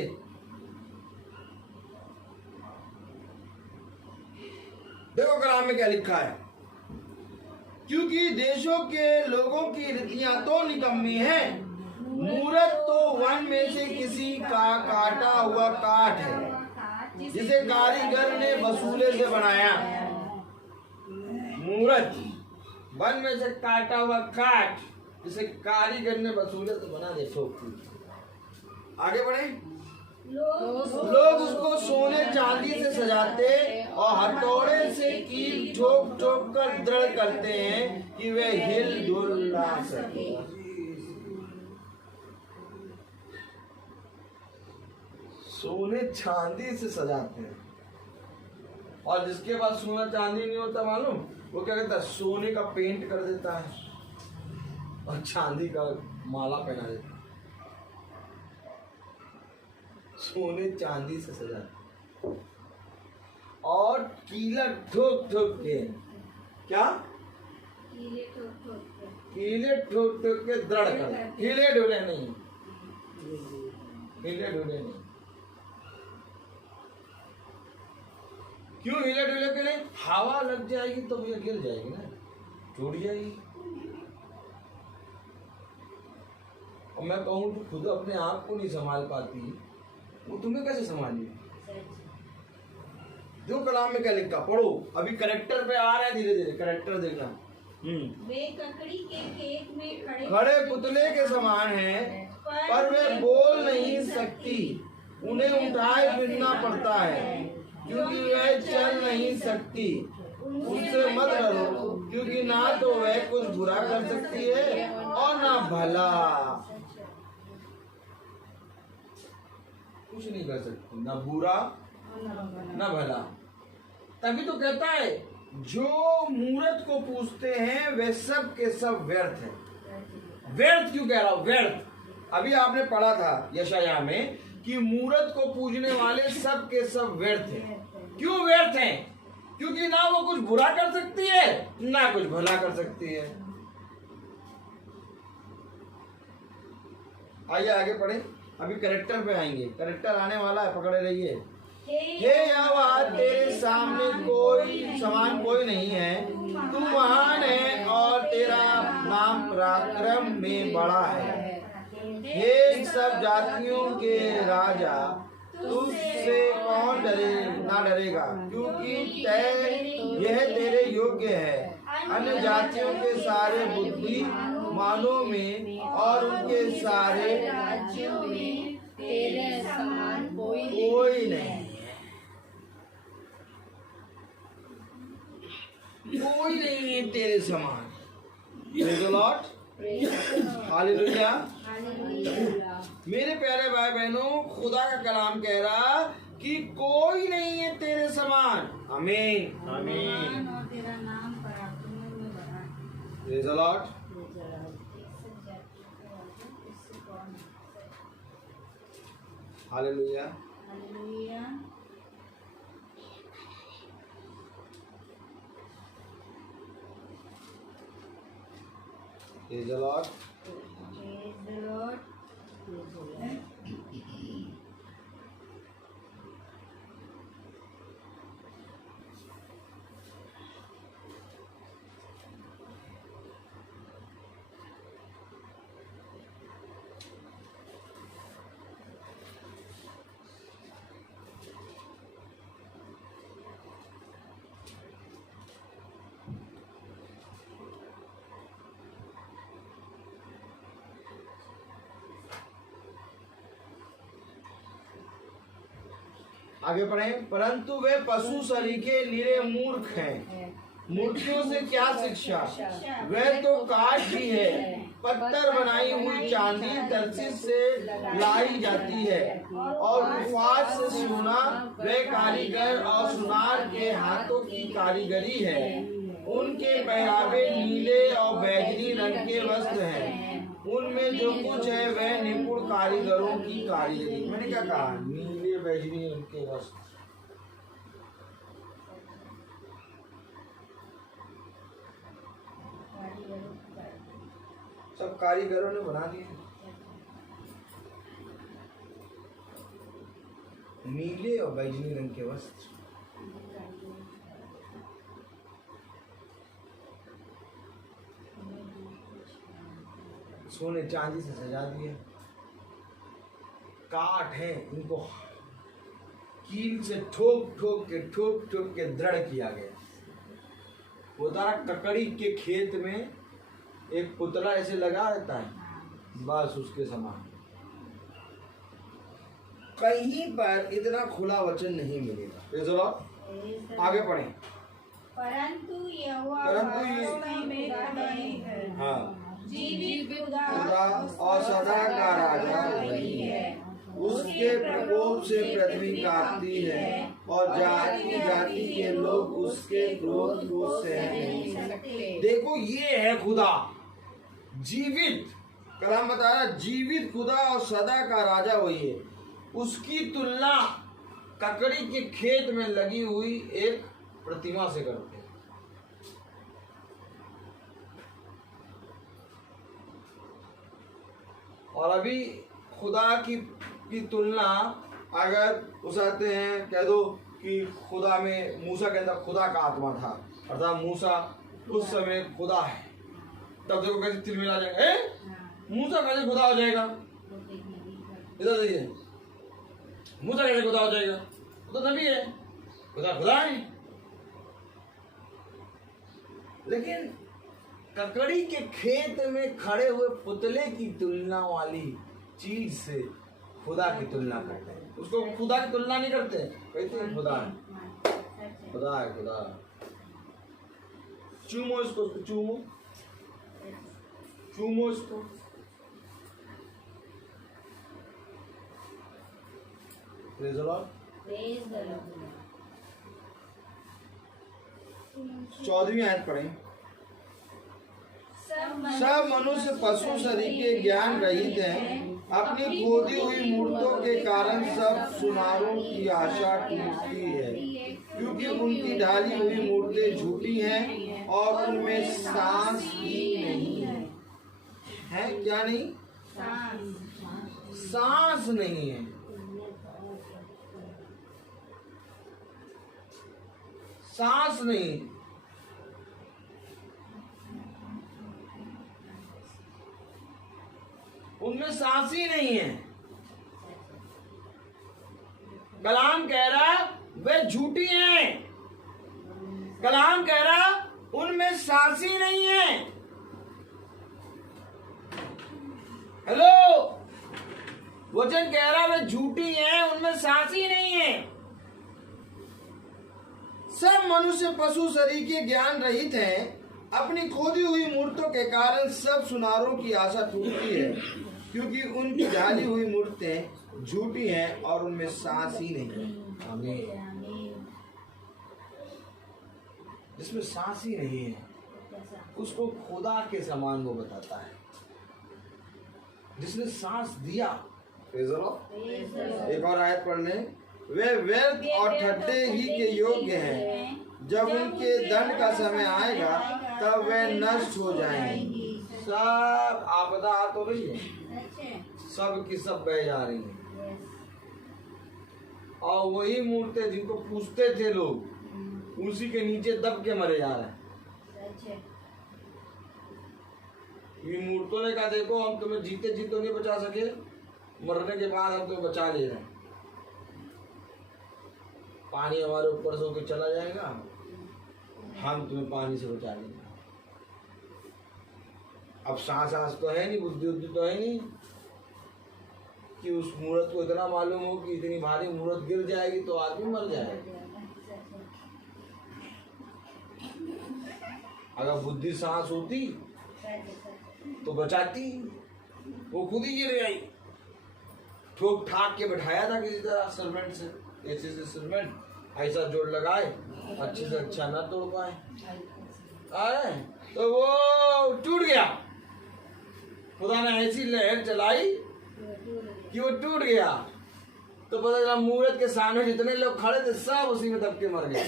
देखो कलाम में क्या लिखा है, क्योंकि देशों के लोगों की रीतियां तो निकम्मी हैं, मूरत तो वन में से किसी का काटा हुआ काठ है जिसे कारीगर ने वसूले से बनाया। मूरत वन में से काटा हुआ काठ जिसे कारीगर ने वसूले से बना दे। आगे बढ़े। लोग उसको सोने चांदी से सजाते और हथौड़े से कील ठोक ठोक कर दृढ़ करते हैं कि वे हिल डुल ना सके। सोने चांदी से सजाते हैं, और जिसके पास सोना चांदी नहीं होता मालूम वो क्या कहता है, सोने का पेंट कर देता है और चांदी का माला पहना देता है। सोने चांदी से सजाते और कीला ठोक ठोक के, क्या कीले ठोक ठोक के दृढ़ कर, हिले डुले नहीं, हिले डुले नहीं। क्यों हिले डुले के नहीं? हवा लग जाएगी तो ये गिर जाएगी ना, टूट जाएगी। और मैं कहूँ तो खुद अपने आप को नहीं संभाल पाती, वो तुम्हें कैसे संभाली? जो कलाम में क्या लिखा, पढ़ो। अभी करेक्टर पे आ रहा है, धीरे धीरे करेक्टर देखना। वे ककड़ी के खेत में खड़े पुतले के समान हैं, पर वे बोल नहीं सकती, उन्हें उठाए फिरना पड़ता है क्योंकि वह चल नहीं सकती। उससे मत डरो, क्योंकि ना तो वह कुछ बुरा कर सकती है और ना भला। कुछ नहीं कर सकती, ना बुरा ना भला। तभी तो कहता है जो मूरत को पूजते हैं वे सब के सब व्यर्थ हैं। व्यर्थ क्यों कह रहा हूं? व्यर्थ। अभी आपने पढ़ा था यशायाह में कि मूरत को पूजने वाले सब के सब व्यर्थ हैं। क्यों व्यर्थ हैं? क्योंकि ना वो कुछ बुरा कर सकती है ना कुछ भला कर सकती है। आइए आगे पढ़े, अभी करेक्टर पे आएंगे। करेक्टर आने वाला है, पकड़े रहिए। हे यहोवा, तेरे सामने कोई समान कोई नहीं है, तू महान है और तेरा नाम पराक्रम में बड़ा है। हे सब जातियों के राजा, तुझसे कौन ना डरेगा, क्योंकि यह तेरे योग्य है। अन्य जातियों के सारे बुद्धि मानों में और उनके सारे राज्यों में तेरे समान कोई नहीं, कोई नहीं है तेरे समान। Praise the Lord, hallelujah. मेरे प्यारे भाई बहनों, खुदा का कलाम कह रहा कि कोई नहीं है तेरे समान। आमीन आमीन। और तेरा नाम पराक्रम में बड़ा है। Praise the Lord। Hallelujah. Hallelujah. Praise the Lord। Praise the Lord। आगे पढ़ें। परंतु वे पशु सरीखे निरे मूर्ख हैं, मूर्तियों से क्या शिक्षा? वह तो काठ भी है, पत्थर बनाई हुई चांदी तरसीस से लाई जाती है, और उफाज से सोना वह कारीगर और सुनार के हाथों की कारीगरी है। उनके पहरावे नीले और बैगनी रंग के वस्त्र हैं, उनमें जो कुछ है वह निपुण कारीगरों की कारीगरी। मैंने क्या कहा? नीले बैगनी रंग के वस्त्र। सब कारीगरों ने बना दिए। नीले और बैगनी रंग के वस्त्र, सोने चांदी से सजा दिए, काठ है इनको कील से ठोक ठोक के दृढ़ किया गया। वो तारा ककड़ी के खेत में एक पुतला ऐसे लगा रहता है, बस उसके समान। कहीं पर इतना खुला वचन नहीं मिलेगा। ये जरा आगे पढ़े। परंतु यहोवा वास्तव में खुदा है। हाँ, जीवित खुदा और सदा का राजा वही है। उसके प्रकोप से पृथ्वी कांपती है और जाति जाति के लोग उसके क्रोध को सह नहीं सकते। देखो ये है खुदा जीवित, कलाम बता रहा जीवित खुदा और सदा का राजा वही है। उसकी तुलना ककड़ी के खेत में लगी हुई एक प्रतिमा से करते हैं। और अभी खुदा की तुलना अगर उसाते हैं, कह दो कि खुदा में मूसा के अंदर खुदा का आत्मा था, अर्थात मूसा उस समय खुदा है, तब देखो कैसे तिल मिला जाएगा। मूसा कैसे खुदा हो जाएगा? इधर देखिए, मूसा कैसे खुदा हो जाएगा? वो तो नबी है, खुदा है। लेकिन ककड़ी के खेत में खड़े हुए पुतले की तुलना वाली चीज से खुदा की तुलना करते हैं। उसको खुदा की तुलना नहीं करते, कहते हैं खुदा है, खुदा है, खुदा। चूमो इसको, चूमो चूमो इसको। 14वीं आयत पढ़ें। सब मनुष्य पशु सरीखे ज्ञान रहित हैं, अपनी खोदी हुई मूर्तों के कारण सब सुनारों की आशा टूटती है, क्योंकि उनकी ढाली हुई मूर्तें झूठी हैं और उनमें सांस ही नहीं है। क्या नहीं? सांस नहीं है। सांस नहीं, उनमें सांस ही नहीं है। कलाम कह रहा वे झूठी हैं। कलाम कह रहा उनमें सांस ही नहीं है। हेलो, वचन कह रहा वे झूठी हैं, उनमें सांस ही नहीं है। सब मनुष्य पशु सरीखे ज्ञान रहित हैं, अपनी खोदी हुई मूर्तों के कारण सब सुनारों की आशा टूटती है, क्योंकि उनकी ढाली हुई मूर्तें झूठी हैं और उनमें सांस ही नहीं है। आमीन। जिसमें सांस ही नहीं है उसको खुदा के समान वो बताता है। जिसने सांस दिया, एक और आयत पढ़ने, वे व्यर्थ और ठट्ठे ही के योग्य हैं, जब उनके दंड का समय आएगा तब वे नष्ट हो जाएंगे। सब आपदा आ तो रही है, सब की सब बह जा रही है। और वही मूर्तें जिनको पूछते थे लोग, उसी के नीचे दब के मरे जा रहे हैं। ये मूर्तों ने कहा देखो हम तुम्हें जीते जी तो नहीं बचा सके, मरने के बाद हम तुम्हें बचा ले रहे हैं। पानी हमारे ऊपर से होकर चला जाएगा, हम तुम्हें पानी से बचा लेंगे। अब सांस तो है नहीं, बुद्धि तो है नहीं कि उस मूर्त को इतना मालूम हो कि इतनी भारी मूर्त गिर जाएगी तो आदमी मर जाएगा। अगर बुद्धि सांस होती तो बचाती, वो खुद ही गिर गई। ठोक ठाक के बैठाया था किसी तरह सर्वेंट से, ऐसे से सर्वेंट ऐसा जोड़ लगाए अच्छे से अच्छा ना तोड़ पाए, अरे तो वो टूट गया। खुदा ने ऐसी लहर चलाई कि वो टूट गया। तो पता चला मूर्त के सामने जितने लोग खड़े थे सब उसी में दबके मर गए।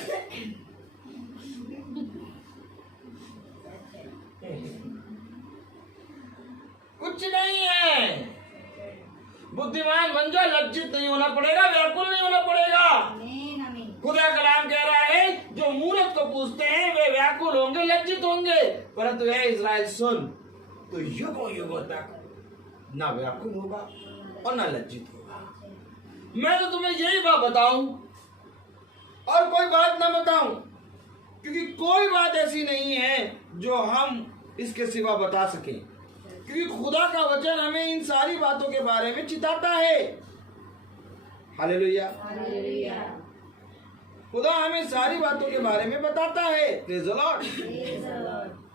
कुछ नहीं है। बुद्धिमान बन जाओ, लज्जित नहीं होना पड़ेगा, व्याकुल नहीं होना पड़ेगा। पूछते हैं वे व्याकुल होंगे, लज्जित होंगे, परंतु हे इस्राएल सुन, तो युगों युगों तक ना व्याकुल होगा और ना लज्जित होगा। मैं तो तुम्हें यही बात बताऊं और कोई बात ना बताऊं, क्योंकि कोई बात ऐसी नहीं है जो हम इसके सिवा बता सकें, क्योंकि खुदा का वचन हमें इन सारी बातों के बारे में चिताता है। हालेलुया। खुदा हमें सारी बातों के बारे में बताता है। Praise the Lord.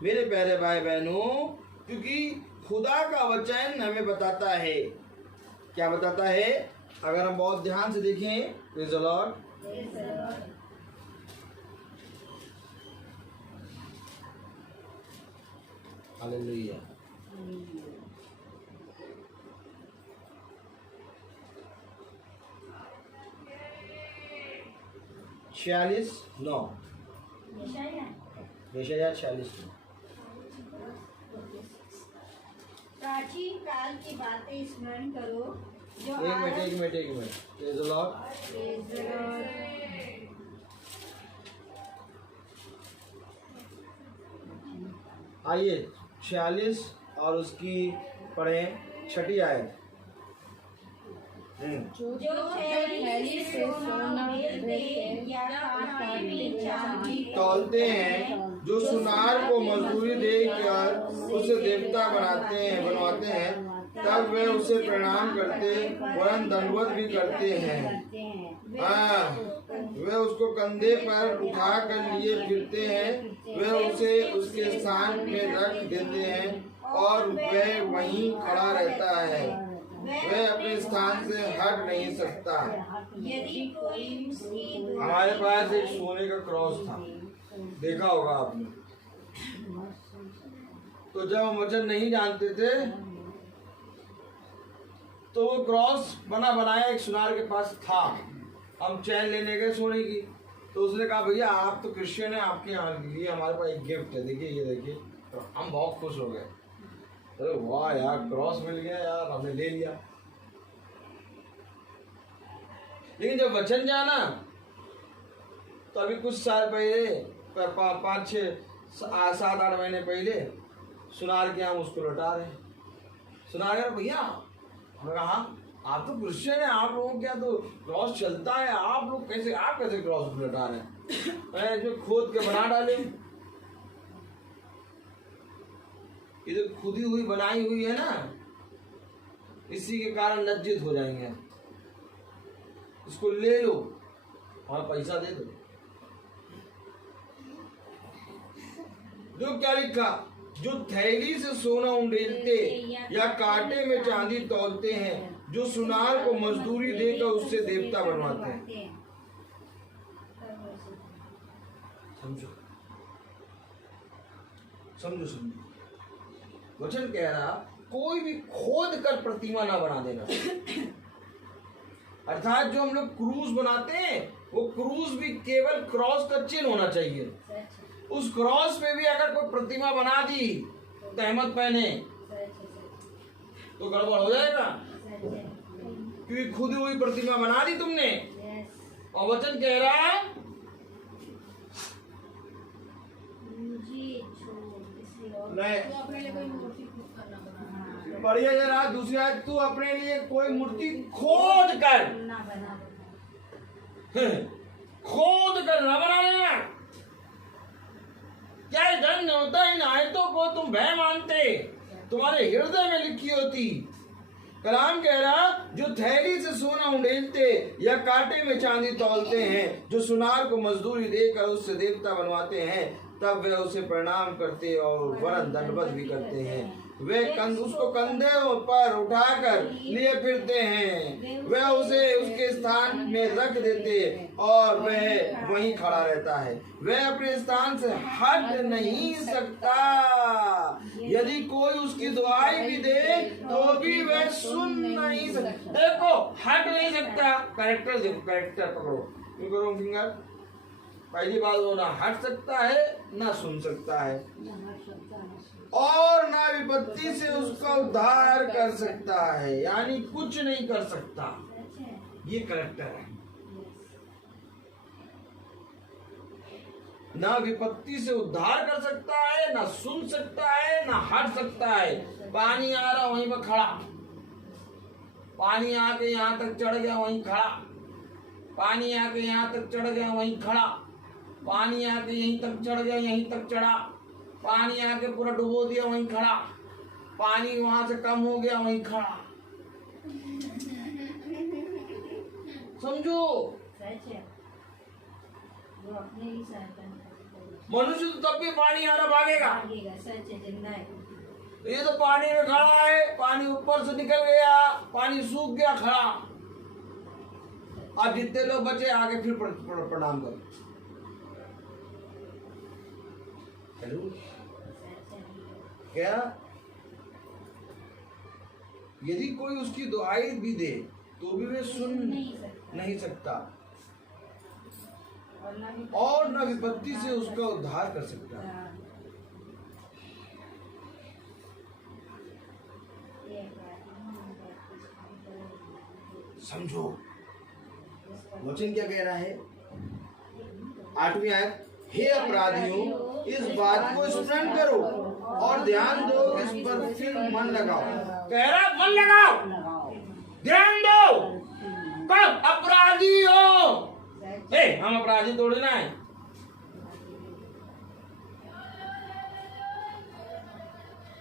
मेरे प्यारे भाई बहनों, क्योंकि खुदा का वचन हमें बताता है। क्या बताता है? अगर हम बहुत ध्यान से देखें, प्रेज़ द लॉर्ड, हालेलुया। छियालीस 9 यशायाह 46। प्राचीन काल की बातें स्मरण करो जो एक मिनट प्रेज़ द लॉर्ड। आइए 46 और उसकी पढ़ें 6 आयत। जो थैली से सोना बेलते या कांटे में चांदी तौलते हैं, जो सुनार को मजदूरी देकर उसे देवता बनवाते हैं, तब वे उसे प्रणाम करते वरन दंडवत भी करते हैं। हाँ, वे उसको कंधे पर उठा कर लिए फिरते हैं, वे उसे उसके स्थान में रख देते हैं और वह वहीं खड़ा रहता है, वह अपने स्थान से हट नहीं सकता। यदि कोई उसकी हमारे पास एक सोने का क्रॉस था, देखा होगा आपने। तो जब हम वचन नहीं जानते थे तो वो क्रॉस बनाया एक सुनार के पास था। हम चैन लेने गए सोने की, तो उसने कहा भैया आप तो क्रिश्चियन है, आपके यहाँ लिए हमारे पास एक गिफ्ट है, देखिए ये देखिए। तो हम बहुत खुश हो गए, अरे वाह यार क्रॉस मिल गया यार, हमने ले लिया। लेकिन जब वचन जाना तो अभी कुछ साल पहले 5-6-7-8 महीने पहले सुनार के हम उसको लौटा रहे। सुनार यार भैया, हमने कहा आप तो क्रिश्चियन है, आप लोगों क्या तो क्रॉस चलता है, आप कैसे क्रॉस को लौटा रहे हैं? मैंने जो खोद के बना डाले, ये तो खुदी हुई बनाई हुई है ना, इसी के कारण लज्जित हो जाएंगे। इसको ले लो और पैसा दे दो। जो क्या लिखा? जो थैली से सोना उंडेलते या कांटे में चांदी तौलते हैं, जो सुनार को मजदूरी देकर उससे देवता बनवाते हैं। समझो समझो समझो। वचन कह रहा कोई भी खोद कर प्रतिमा ना बना देना। अर्थात जो हम लोग क्रूज बनाते हैं वो क्रूज भी केवल क्रॉस का चिन्ह होना चाहिए। उस क्रॉस पे भी अगर कोई प्रतिमा बना दी तहमत पहने तो गड़बड़ हो जाएगा, क्योंकि खुद हुई प्रतिमा बना दी तुमने। और वचन कह रहा है बढ़िया जरा दूसरी आज तू अपने लिए कोई मूर्ति खोद कर ना बना लेना। क्या धन्य होता इन आयतों को तुम भय मानते, तुम्हारे हृदय में लिखी होती। कलाम कह रहा जो थैली से सोना उंडेलते या कांटे में चांदी तौलते हैं, जो सुनार को मजदूरी देकर उससे देवता बनवाते हैं, तब वे उसे प्रणाम करते और वरन दंडवत भी करते हैं। वे उसको कंधे पर उठाकर लिए फिरते हैं, वे उसे उसके स्थान में रख देते और वह वहीं खड़ा रहता है, वह अपने स्थान से हट नहीं सकता। यदि कोई उसकी दुआई भी दे तो भी वह सुन नहीं सकता। देखो हट नहीं सकता, कैरेक्टर देखो, कैरेक्टर पकड़ो, क्यों करो फिंगर। पहली बात वो ना हट सकता है ना सुन सकता है और ना विपत्ति से उसका उद्धार कर सकता है, यानी कुछ नहीं कर सकता। ये कैरेक्टर है। ना विपत्ति से उद्धार कर सकता है, ना सुन सकता है, ना हट सकता है। पानी आ रहा वहीं पर खड़ा, पानी आके यहाँ तक चढ़ गया वहीं खड़ा, पानी आके यहाँ तक चढ़ गया वहीं खड़ा, पानी आके यहीं तक चढ़ गया यहीं तक चढ़ा, पानी आके पूरा डुबो दिया वहीं खड़ा, पानी वहां से कम हो गया वहीं खड़ा। समझो, सच है, वो अपने ही सहायता मनुष्य तो तब भी पानी आ रहा भागेगा। भागेगा। सच है, जिंदा है। ये तो पानी में खड़ा है, पानी ऊपर से निकल गया, पानी सूख गया खड़ा। अब जितने लोग बचे आगे फिर प्रणाम करो। हेलो, क्या यदि कोई उसकी दुआई भी दे तो भी वे सुन नहीं सकता और न विपत्ति से उसका उद्धार कर सकता है। समझो वचन क्या कह रहा है? 8वीं आयत, हे अपराधियों इस बात को स्मरण करो और ध्यान दो, इस पर फिर मन लगाओ। कह रहा मन लगाओ, ध्यान दो। कब? अपराधी हो। हम अपराधी थोड़ी ना है।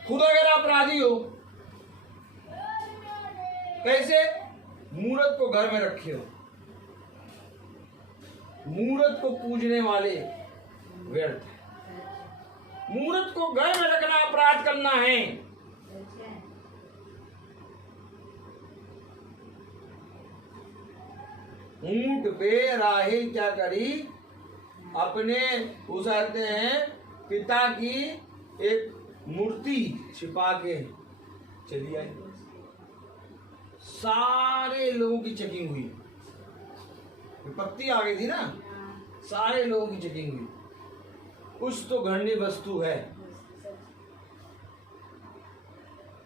खुद अगर अपराधी हो, कैसे? मूर्त को घर में रखे हो, मूर्त को पूजने वाले व्यर्थ है। मूर्त को घर में रखना अपराध करना है। ऊंट पे राहेल क्या करी? अपने उसाते हैं पिता की एक मूर्ति छिपा के चली आई। सारे लोगों की चेकिंग हुई, विपत्ति आ गई थी ना, सारे लोगों की चेकिंग हुई। कुछ तो घृण्य वस्तु है,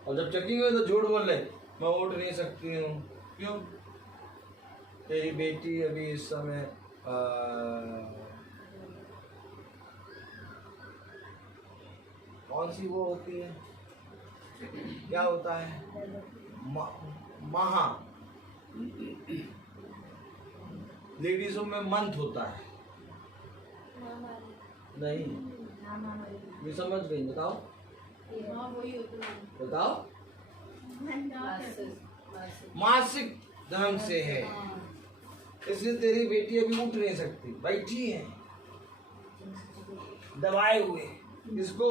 और जब चेकिंग हुई तो झूठ बोल रहे, मैं उठ नहीं सकती हूँ। क्यों? तेरी बेटी अभी इस समय कौन सी वो होती है, क्या होता है, महा लेडीजों में मंथ होता है। नहीं, ये समझ गई? बताओ बताओ। मासिक धर्म से है, इसलिए तेरी बेटी अभी उठ नहीं सकती, बैठी है दबाए हुए। इसको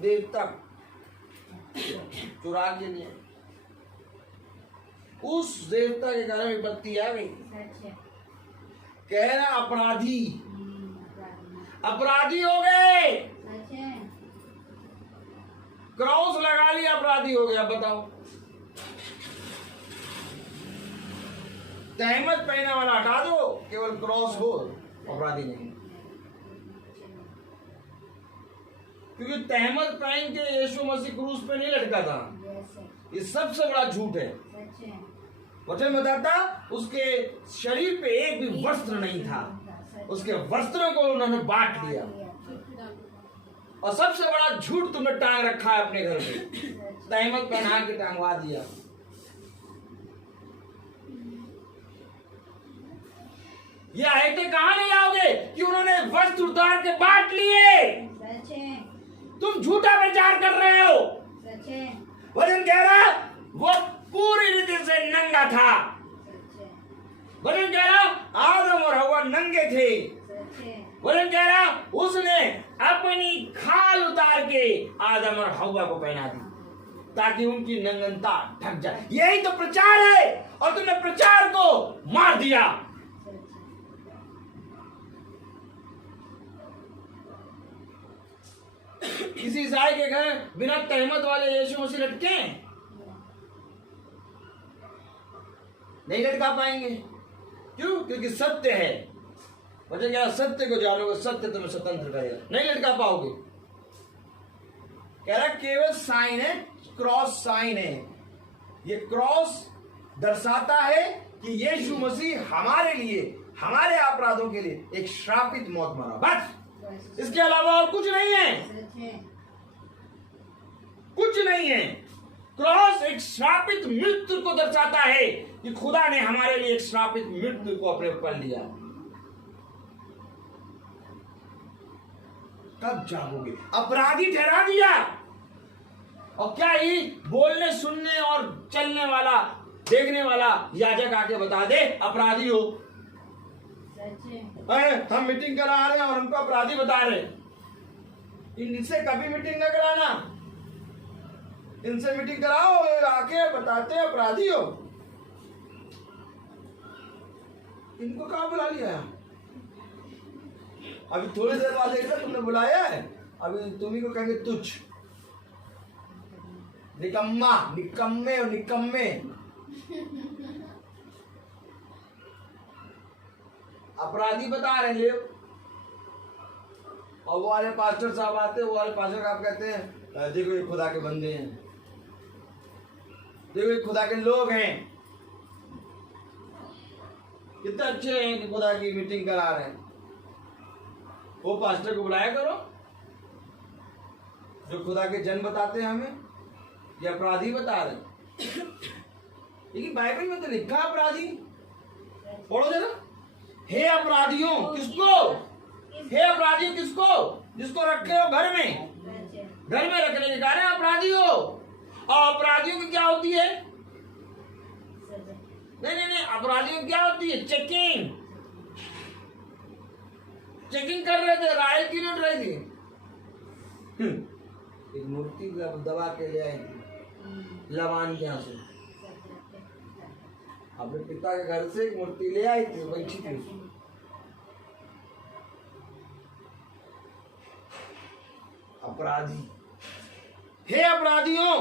देर तक चुरा के लिए, उस देवता के कारण विपत्ति आ गई। कह रहा अपराधी, अपराधी हो गए। क्रॉस लगा लिया, अपराधी हो गया। बताओ, तहमत पहना वाला हटा दो, केवल क्रॉस हो, अपराधी नहीं। क्योंकि तहमत पहन के यीशु मसीह क्रूस पे नहीं लटका था। ये सबसे बड़ा झूठ है। वचन बताता उसके शरीर पे एक भी वस्त्र नहीं था, उसके वस्त्रों को उन्होंने बांट लिया। और सबसे बड़ा झूठ तुमने टांग रखा है अपने घर में, तहमत पहना के टांगवा दिया। ये आयतें कहां ले आओगे कि उन्होंने वस्त्र उतार के बांट लिए? तुम झूठा विचार कर रहे हो। वचन कह रहा वो पूरी रीति से नंगा था। वचन कह रहा आदम और हव्वा नंगे थे। वचन कह रहा उसने अपनी खाल उतार के आदम और हव्वा को पहना दी ताकि उनकी नंगनता ढक जाए। यही तो प्रचार है, और तुमने प्रचार को मार दिया। किसी ईसाई के घर बिना तहमत वाले यीशु मसीह लटके नहीं लटका पाएंगे। क्यों? क्योंकि सत्य है। वजह क्या? सत्य को जानोगे, सत्य तुम्हें स्वतंत्र करेगा। नहीं लटका पाओगे। कह रहा केवल साइन है, क्रॉस साइन है। ये क्रॉस दर्शाता है कि यीशु मसीह हमारे लिए हमारे अपराधों के लिए एक श्रापित मौत मरा, बस। इसके अलावा और कुछ नहीं है, कुछ नहीं है। क्रॉस एक श्रापित मृत्यु को दर्शाता है कि खुदा ने हमारे लिए एक श्रापित मृत्यु को अपने ऊपर लिया। कब जागोगे? अपराधी ठहरा दिया, और क्या ही बोलने सुनने और चलने वाला देखने वाला याजक आके बता दे अपराधी हो। अरे हम मीटिंग करा रहे हैं और हमको अपराधी बता रहे। इनसे कभी मीटिंग न कराना, इनसे मीटिंग कराओ, आके बताते अपराधी हो। इनको कहाँ बुला लिया? अभी थोड़ी देर बाद देखा तुमने बुलाया है, अभी तुम्ही को कहेंगे तुच्छ, निकम्मा, निकम्मे और निकम्मे। अपराधी बता रहे हैं, और वो वाले पास्टर साहब आते हैं, वो वाले पास्टर साहब कहते हैं देखो ये खुदा के बंदे हैं, देखो ये खुदा के लोग हैं, कितने अच्छे हैं कि खुदा की मीटिंग करा रहे हैं। वो पास्टर को बुलाया करो जो खुदा के जन बताते हैं हमें, ये अपराधी बता रहे। लेकिन बाइबल में तो लिखा अपराधी, पढ़ो जरा। हे अपराधियों, किसको? हे अपराधियों किसको? जिसको रखे हो घर में, घर में रखने के कारण अपराधी हो। और अपराधियों की क्या होती है? नहीं, अपराधियों की क्या होती है? चेकिंग, चेकिंग कर रहे थे, राय की लूट रही थी। एक मूर्ति दबा के ले आई थी लवान के यहाँ से, अपने पिता के घर से एक मूर्ति ले आई थी, बैठी थी। अपराधी, हे अपराधियों,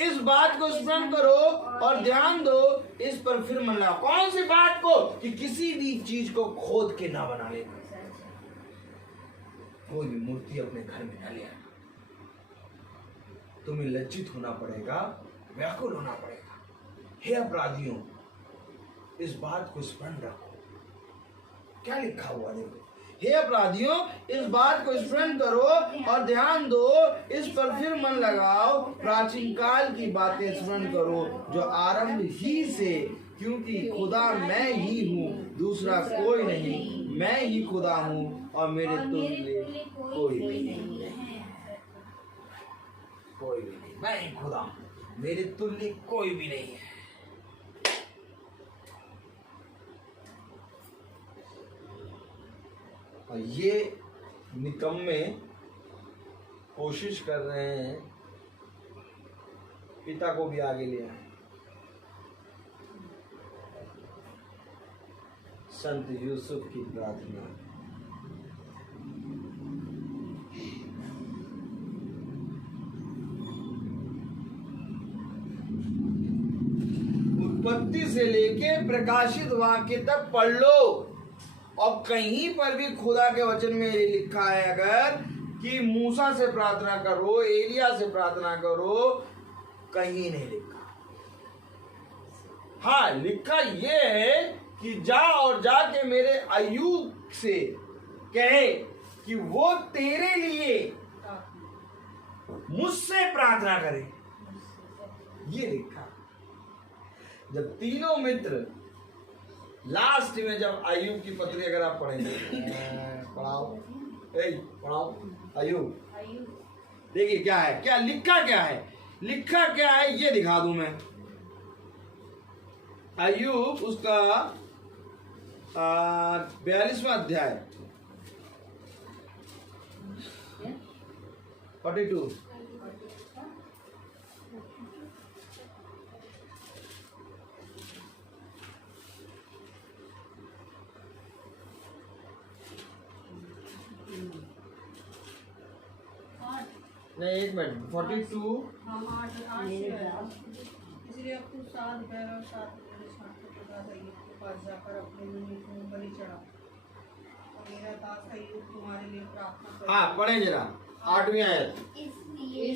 इस बात को स्मरण करो और ध्यान दो, इस पर फिर मन लगाओ। कौन सी बात को? कि किसी भी चीज को खोद के ना बना लेना, कोई भी मूर्ति अपने घर में न ले आना। तुम्हें लज्जित होना पड़ेगा, व्याकुल होना पड़ेगा। हे अपराधियों, इस बात को स्मरण रखो। क्या लिखा हुआ देखो, हे अपराधियों, इस बात को स्मरण करो और ध्यान दो, इस पर फिर मन लगाओ। प्राचीन काल की बातें स्मरण करो जो आरंभ ही से, क्योंकि खुदा मैं ही हूँ, दूसरा कोई नहीं। मैं ही खुदा हूँ और मेरे तुल्य कोई नहीं है। कोई भी नहीं, मैं ही खुदा हूँ, मेरे तुल्य कोई भी नहीं है। और ये निकम्मे कोशिश कर रहे हैं पिता को भी आगे ले आए। संत यूसुफ की प्रार्थना। उत्पत्ति से लेके प्रकाशित वाक्य तक पढ़ लो, और कहीं पर भी खुदा के वचन में ये लिखा है अगर कि मूसा से प्रार्थना करो, एलिया से प्रार्थना करो, कहीं नहीं लिखा। हाँ, लिखा ये है कि जा और जाके मेरे अय्यूब से कहे कि वो तेरे लिए मुझसे प्रार्थना करे। ये लिखा। जब तीनों मित्र लास्ट में, जब अय्यूब की पत्री अगर आप पढ़ेंगे, पढ़ाओ अय्यूब, देखिए क्या है, क्या लिखा, क्या है लिखा, क्या है ये दिखा दूं मैं। अय्यूब उसका 42वां अध्याय 42। नहीं, एक मिनट, 42। इसलिए अब तू 7 बैल और 7 मेरे छांट के पास जाकर अपने मुंह में बलि चढ़ा, और मेरा दास अय्यूब तुम्हारे लिए प्रार्थना करे। हाँ, पढ़े जरा। 8वीं आयत।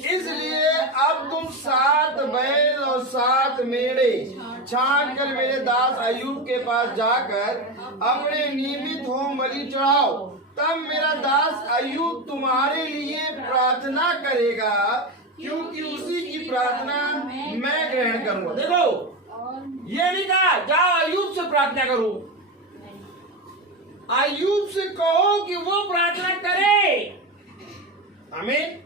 इसलिए अब तुम 7 बैल और 7 मेढ़े छांट कर मेरे दास अय्यूब के पास जाकर अपने नियमित होम बलि चढ़ाओ, तब मेरा दास अय्यूब तुम्हारे लिए प्रार्थना करेगा, क्योंकि उसी की प्रार्थना मैं ग्रहण करूंगा। देखो ये नहीं कहा जाओ अय्यूब से प्रार्थना करो, अय्यूब से कहो कि वो प्रार्थना करे। आमीन।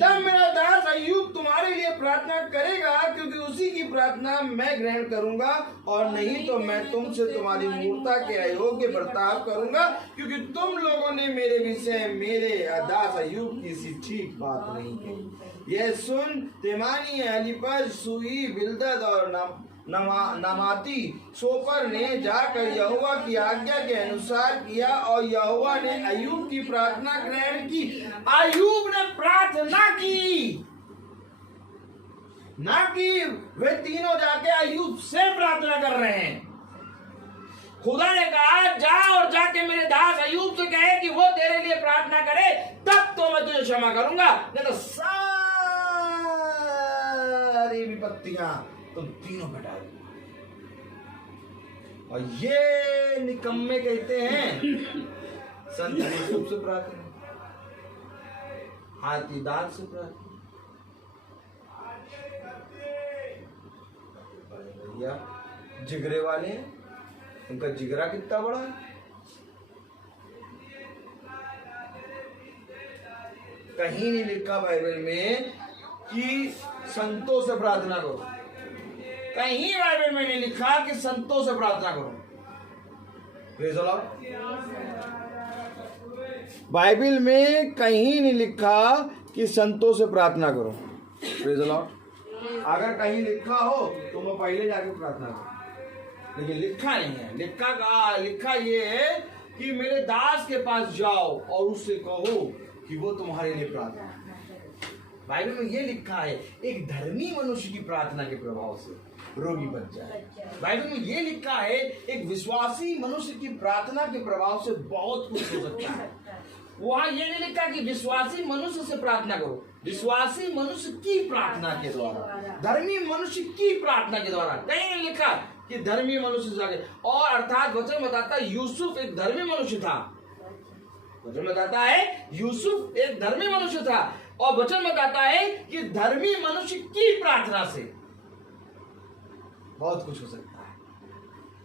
तब मेरा दास अय्यूब तुम्हारे लिए प्रार्थना करेगा, क्योंकि उसी की प्रार्थना मैं ग्रहण करूंगा, और नहीं तो मैं तुमसे तुम्हारी मूर्खता के अयोग्य बर्ताव करूंगा, क्योंकि तुम लोगों ने मेरे विषय मेरे दास अय्यूब की सी ठीक बात नहीं कही। यह सुन तेमानी, एलीपज, सूही, बिल्दद और नमाती सोपर ने जाकर यहोवा की आज्ञा के अनुसार किया, और यहोवा ने अय्यूब की प्रार्थना ग्रहण की। अय्यूब ने प्रार्थना की, ना कि वे तीनों जाके अय्यूब से प्रार्थना कर रहे हैं। खुदा ने कहा जा और जाके मेरे दास अय्यूब से कहे कि वो तेरे लिए प्रार्थना करे, तब तो मैं तुझे क्षमा करूंगा, नहीं तो सारी विपत्तियां तुम तीनों घटा दो। और ये निकम्मे कहते हैं संत यूसुफ से प्रार्थना, हाथीदार से प्रार्थना। भैया जिगरे वाले, उनका जिगरा कितना बड़ा है। कहीं नहीं लिखा बाइबल में कि संतों से प्रार्थना करो, कहीं बाइबल में नहीं लिखा कि संतों से प्रार्थना करो। Praise the Lord. बाइबल में कहीं नहीं लिखा कि संतों से प्रार्थना करो। Praise the Lord. अगर कहीं लिखा हो तो मैं पहले जाके प्रार्थना करो, लेकिन लिखा नहीं है। लिखा ये है कि मेरे दास के पास जाओ और उससे कहो कि वो तुम्हारे लिए प्रार्थना। बाइबल में ये लिखा है एक धर्मी मनुष्य की प्रार्थना के प्रभाव से रोगी बच जाए। बाइबल में ये लिखा है एक विश्वासी मनुष्य की प्रार्थना के प्रभाव से बहुत कुछ हो सकता है। वहां ये नहीं लिखा कि विश्वासी मनुष्य से प्रार्थना करो, विश्वासी मनुष्य की प्रार्थना के द्वारा, धर्मी मनुष्य की प्रार्थना के द्वारा। कहीं नहीं लिखा कि धर्मी मनुष्य से जाके। और अर्थात वचन बताता है यूसुफ एक धर्मी मनुष्य था। वचन बताता है यूसुफ एक धर्मी मनुष्य था, और वचन बताता है कि धर्मी मनुष्य की प्रार्थना से बहुत कुछ हो सकता है।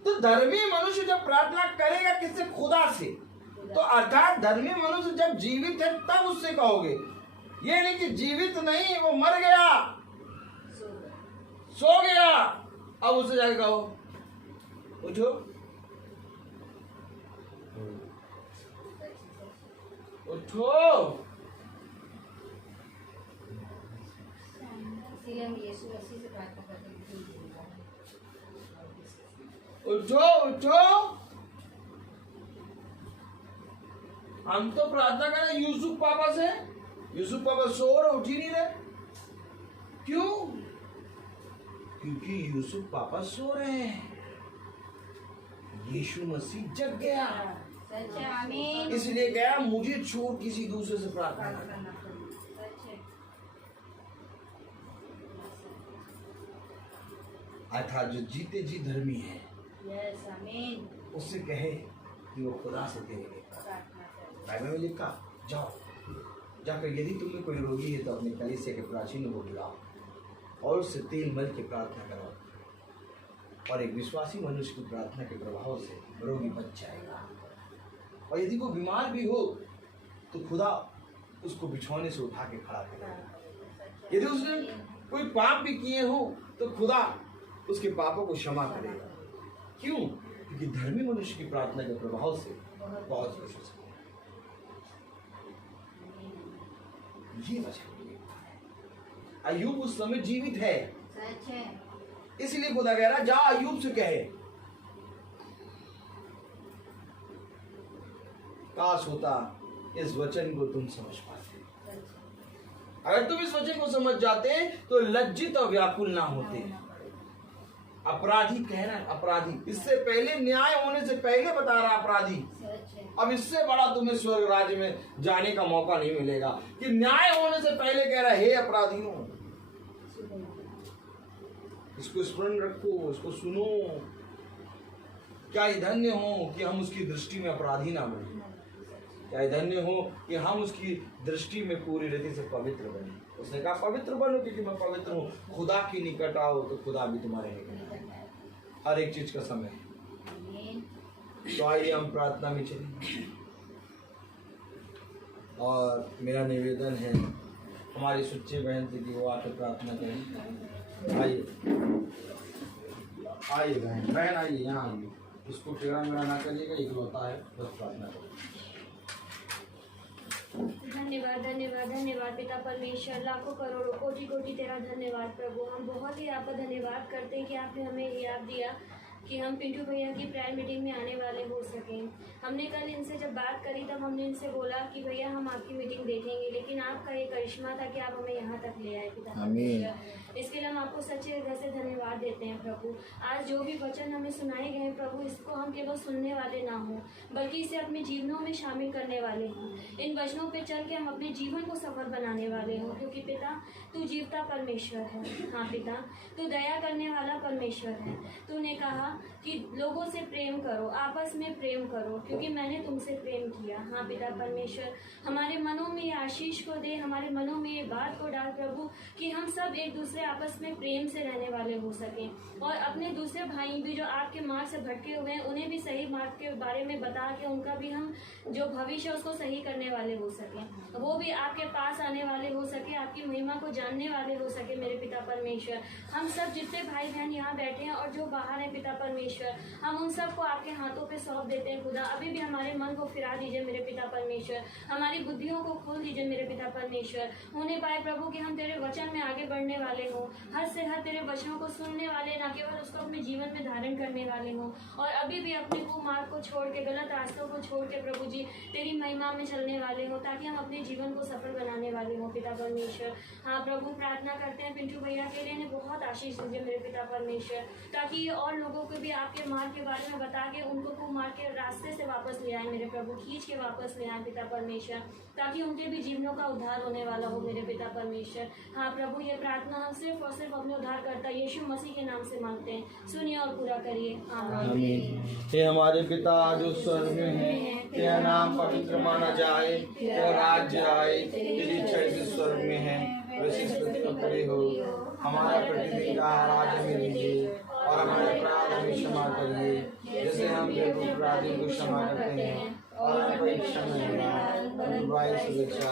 तो धर्मी मनुष्य जब प्रार्थना करेगा किससे? खुदा से। तो अर्थात धर्मी मनुष्य जब जीवित है तब उससे कहोगे, ये नहीं कि जीवित नहीं, वो मर गया, सो गया, अब उससे जाके कहो उठो उठो। उठो उठो। हम तो प्रार्थना कर रहे यूसुफ पापा से, यूसुफ पापा सो रहे, उठ ही नहीं रहे। क्यों? क्योंकि यूसुफ पापा सो रहे हैं, यीशु मसीह जग गया, इसलिए गया मुझे छोड़ किसी दूसरे से प्रार्थना करना। अर्थात जो जीते जी धर्मी है उससे कहे कि वो खुदा से तेरे लिए बाइबल में लिखा जाओ जाकर यदि तुम्हें कोई रोगी है तो अपने कलीसिया के प्राचीन को बुलाओ और उससे तेल मल के प्रार्थना करो, और एक विश्वासी मनुष्य की प्रार्थना के प्रभाव से रोगी बच जाएगा। और यदि वो बीमार भी हो तो खुदा उसको बिछौने से उठा के खड़ा करेगा। यदि उसने कोई पाप भी किए हो तो खुदा उसके पापों को क्षमा करेगा। क्यों? क्योंकि धर्मी मनुष्य की प्रार्थना के प्रभाव से बहुत कुछ हो सकता है। ये वजह अय्यूब उस समय जीवित है, इसलिए खुदा कह रहा जा अय्यूब से कहे। काश होता इस वचन को तुम समझ पाते। अगर तुम इस वचन को समझ जाते तो लज्जित और व्याकुल ना होते। अपराधी कह रहा है, अपराधी इससे पहले न्याय होने से पहले बता रहा है अपराधी। अब इससे बड़ा तुम्हें स्वर्ग राज्य में जाने का मौका नहीं मिलेगा कि न्याय होने से पहले कह रहा है, हे अपराधियों, इसको स्मरण रखो, इसको सुनो। क्या धन्य हो कि हम उसकी दृष्टि में अपराधी ना बने, क्या धन्य हो कि हम उसकी दृष्टि में पूरी रीति से पवित्र बने। उसने कहा पवित्र बनो क्योंकि मैं पवित्र हूँ। खुदा की निकट आओ तो खुदा भी तुम्हारे निकट आए। हर एक चीज का समय। तो आइए हम प्रार्थना में चलें। और मेरा निवेदन है हमारी सुच्चे बहन से कि वो आकर प्रार्थना करें। आइए आइए बहन, बहन आइए, यहाँ आइए। इसको टेढ़ा मेढ़ा ना करिएगा, इकलौता है, बस प्रार्थना करें। धन्यवाद धन्यवाद धन्यवाद पिता परमेश्वर, लाखों करोड़ों कोटि कोटि तेरा धन्यवाद प्रभु। हम बहुत ही आपका धन्यवाद करते हैं कि आपने हमें याद दिया कि हम पिंटू भैया की प्रायर मीटिंग में आने वाले हो सकें। हमने कल इनसे जब बात करी तब हमने इनसे बोला कि भैया हम आपकी मीटिंग देखेंगे, लेकिन आपका ये करिश्मा था कि आप हमें यहाँ तक ले आए पिता परमेश्वर। इसके लिए हम आपको सच्चे हृदय से धन्यवाद देते हैं प्रभु। आज जो भी वचन हमें सुनाए गए हैं प्रभु, इसको हम केवल सुनने वाले ना हों बल्कि इसे अपने जीवनों में शामिल करने वाले हों। इन वचनों पे चल के हम अपने जीवन को सफल बनाने वाले हों, क्योंकि पिता तू जीवता परमेश्वर है। हाँ पिता, तू दया करने वाला परमेश्वर है। तूने कहा कि लोगों से प्रेम करो, आपस में प्रेम करो, क्योंकि मैंने तुमसे प्रेम किया। हाँ पिता परमेश्वर, हमारे मनों में ये आशीष को दे, हमारे मनों में ये बात को डाल प्रभु कि हम सब एक दूसरे आपस में प्रेम से रहने वाले हो सकें और अपने दूसरे भाई भी जो आपके मार्ग से भटके हुए हैं उन्हें भी सही मार्ग के बारे में बता के उनका भी हम जो भविष्य है उसको सही करने वाले हो सकें, वो भी आपके पास आने वाले हो सके, आपकी महिमा को जानने वाले हो सके। मेरे पिता परमेश्वर, हम सब जितने भाई बहन यहाँ बैठे हैं और जो बाहर हैं पिता परमेश्वर, हम उन सबको आपके हाथों पे सौंप देते हैं खुदा। अभी भी हमारे मन को फिरा दीजिए मेरे पिता परमेश्वर, हमारी बुद्धियों को खोल दीजिए मेरे पिता परमेश्वर। होने पाए प्रभु कि हम तेरे वचन में आगे बढ़ने वाले हों, हर से हर तेरे वचनों को सुनने वाले, ना केवल उसको अपने जीवन में धारण करने वाले हों, और अभी भी अपने कुमार्ग को छोड़ के, गलत रास्तों को छोड़ के प्रभु जी तेरी महिमा में चलने वाले हों, ताकि हम अपने जीवन को सफल बनाने वाले हों पिता परमेश्वर। हाँ प्रभु, प्रार्थना करते हैं पिंटू भैया के लिए, बहुत आशीष दीजिए मेरे पिता परमेश्वर, ताकि ये और लोगों को भी आपके मार्ग के बारे में बता के उनको कुमार्ग के रास्ते से वापस ले आए मेरे प्रभु, खींच के वापस ले आए पिता परमेश्वर, ताकि उनके भी जीवनों का उद्धार होने वाला हो मेरे पिता परमेश्वर। हाँ प्रभु, ये प्रार्थना हम सिर्फ और सिर्फ अपने उद्धारकर्ता यीशु मसीह के नाम से मांगते हैं, सुनिए और पूरा करिए, आमीन। हे हमारे पिता जो स्वर्ग में है, तेरा नाम पवित्र माना जाए, तेरा राज्य आए, तेरी इच्छा जैसे स्वर्ग में है वैसे इस पृथ्वी पर पूरी हो। हमारा प्रतिदिन का आहार आज हमें दीजिए और हमारे अपराध हमें क्षमा करिए जैसे हम अपराधियों को क्षमा करते हैं, और हमें परीक्षा में न बुराई से बचा।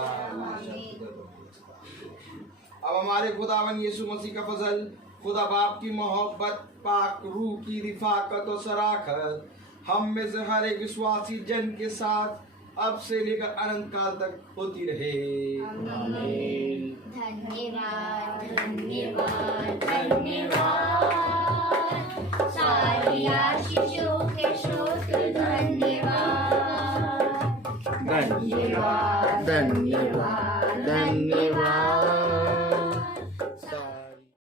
अब हमारे खुदावन यीशु मसीह का फजल, खुदा बाप की मोहब्बत, पाक रूह की रिफाकत और सराखत हम में से हर एक विश्वासी जन के साथ अब से लेकर अनंत काल तक होती रहे। आमीन। धन्यवाद धन्यवाद धन्यवाद, सारी आशीषों के स्रोत धन्यवाद धन्यवाद धन्यवाद धन्यवाद।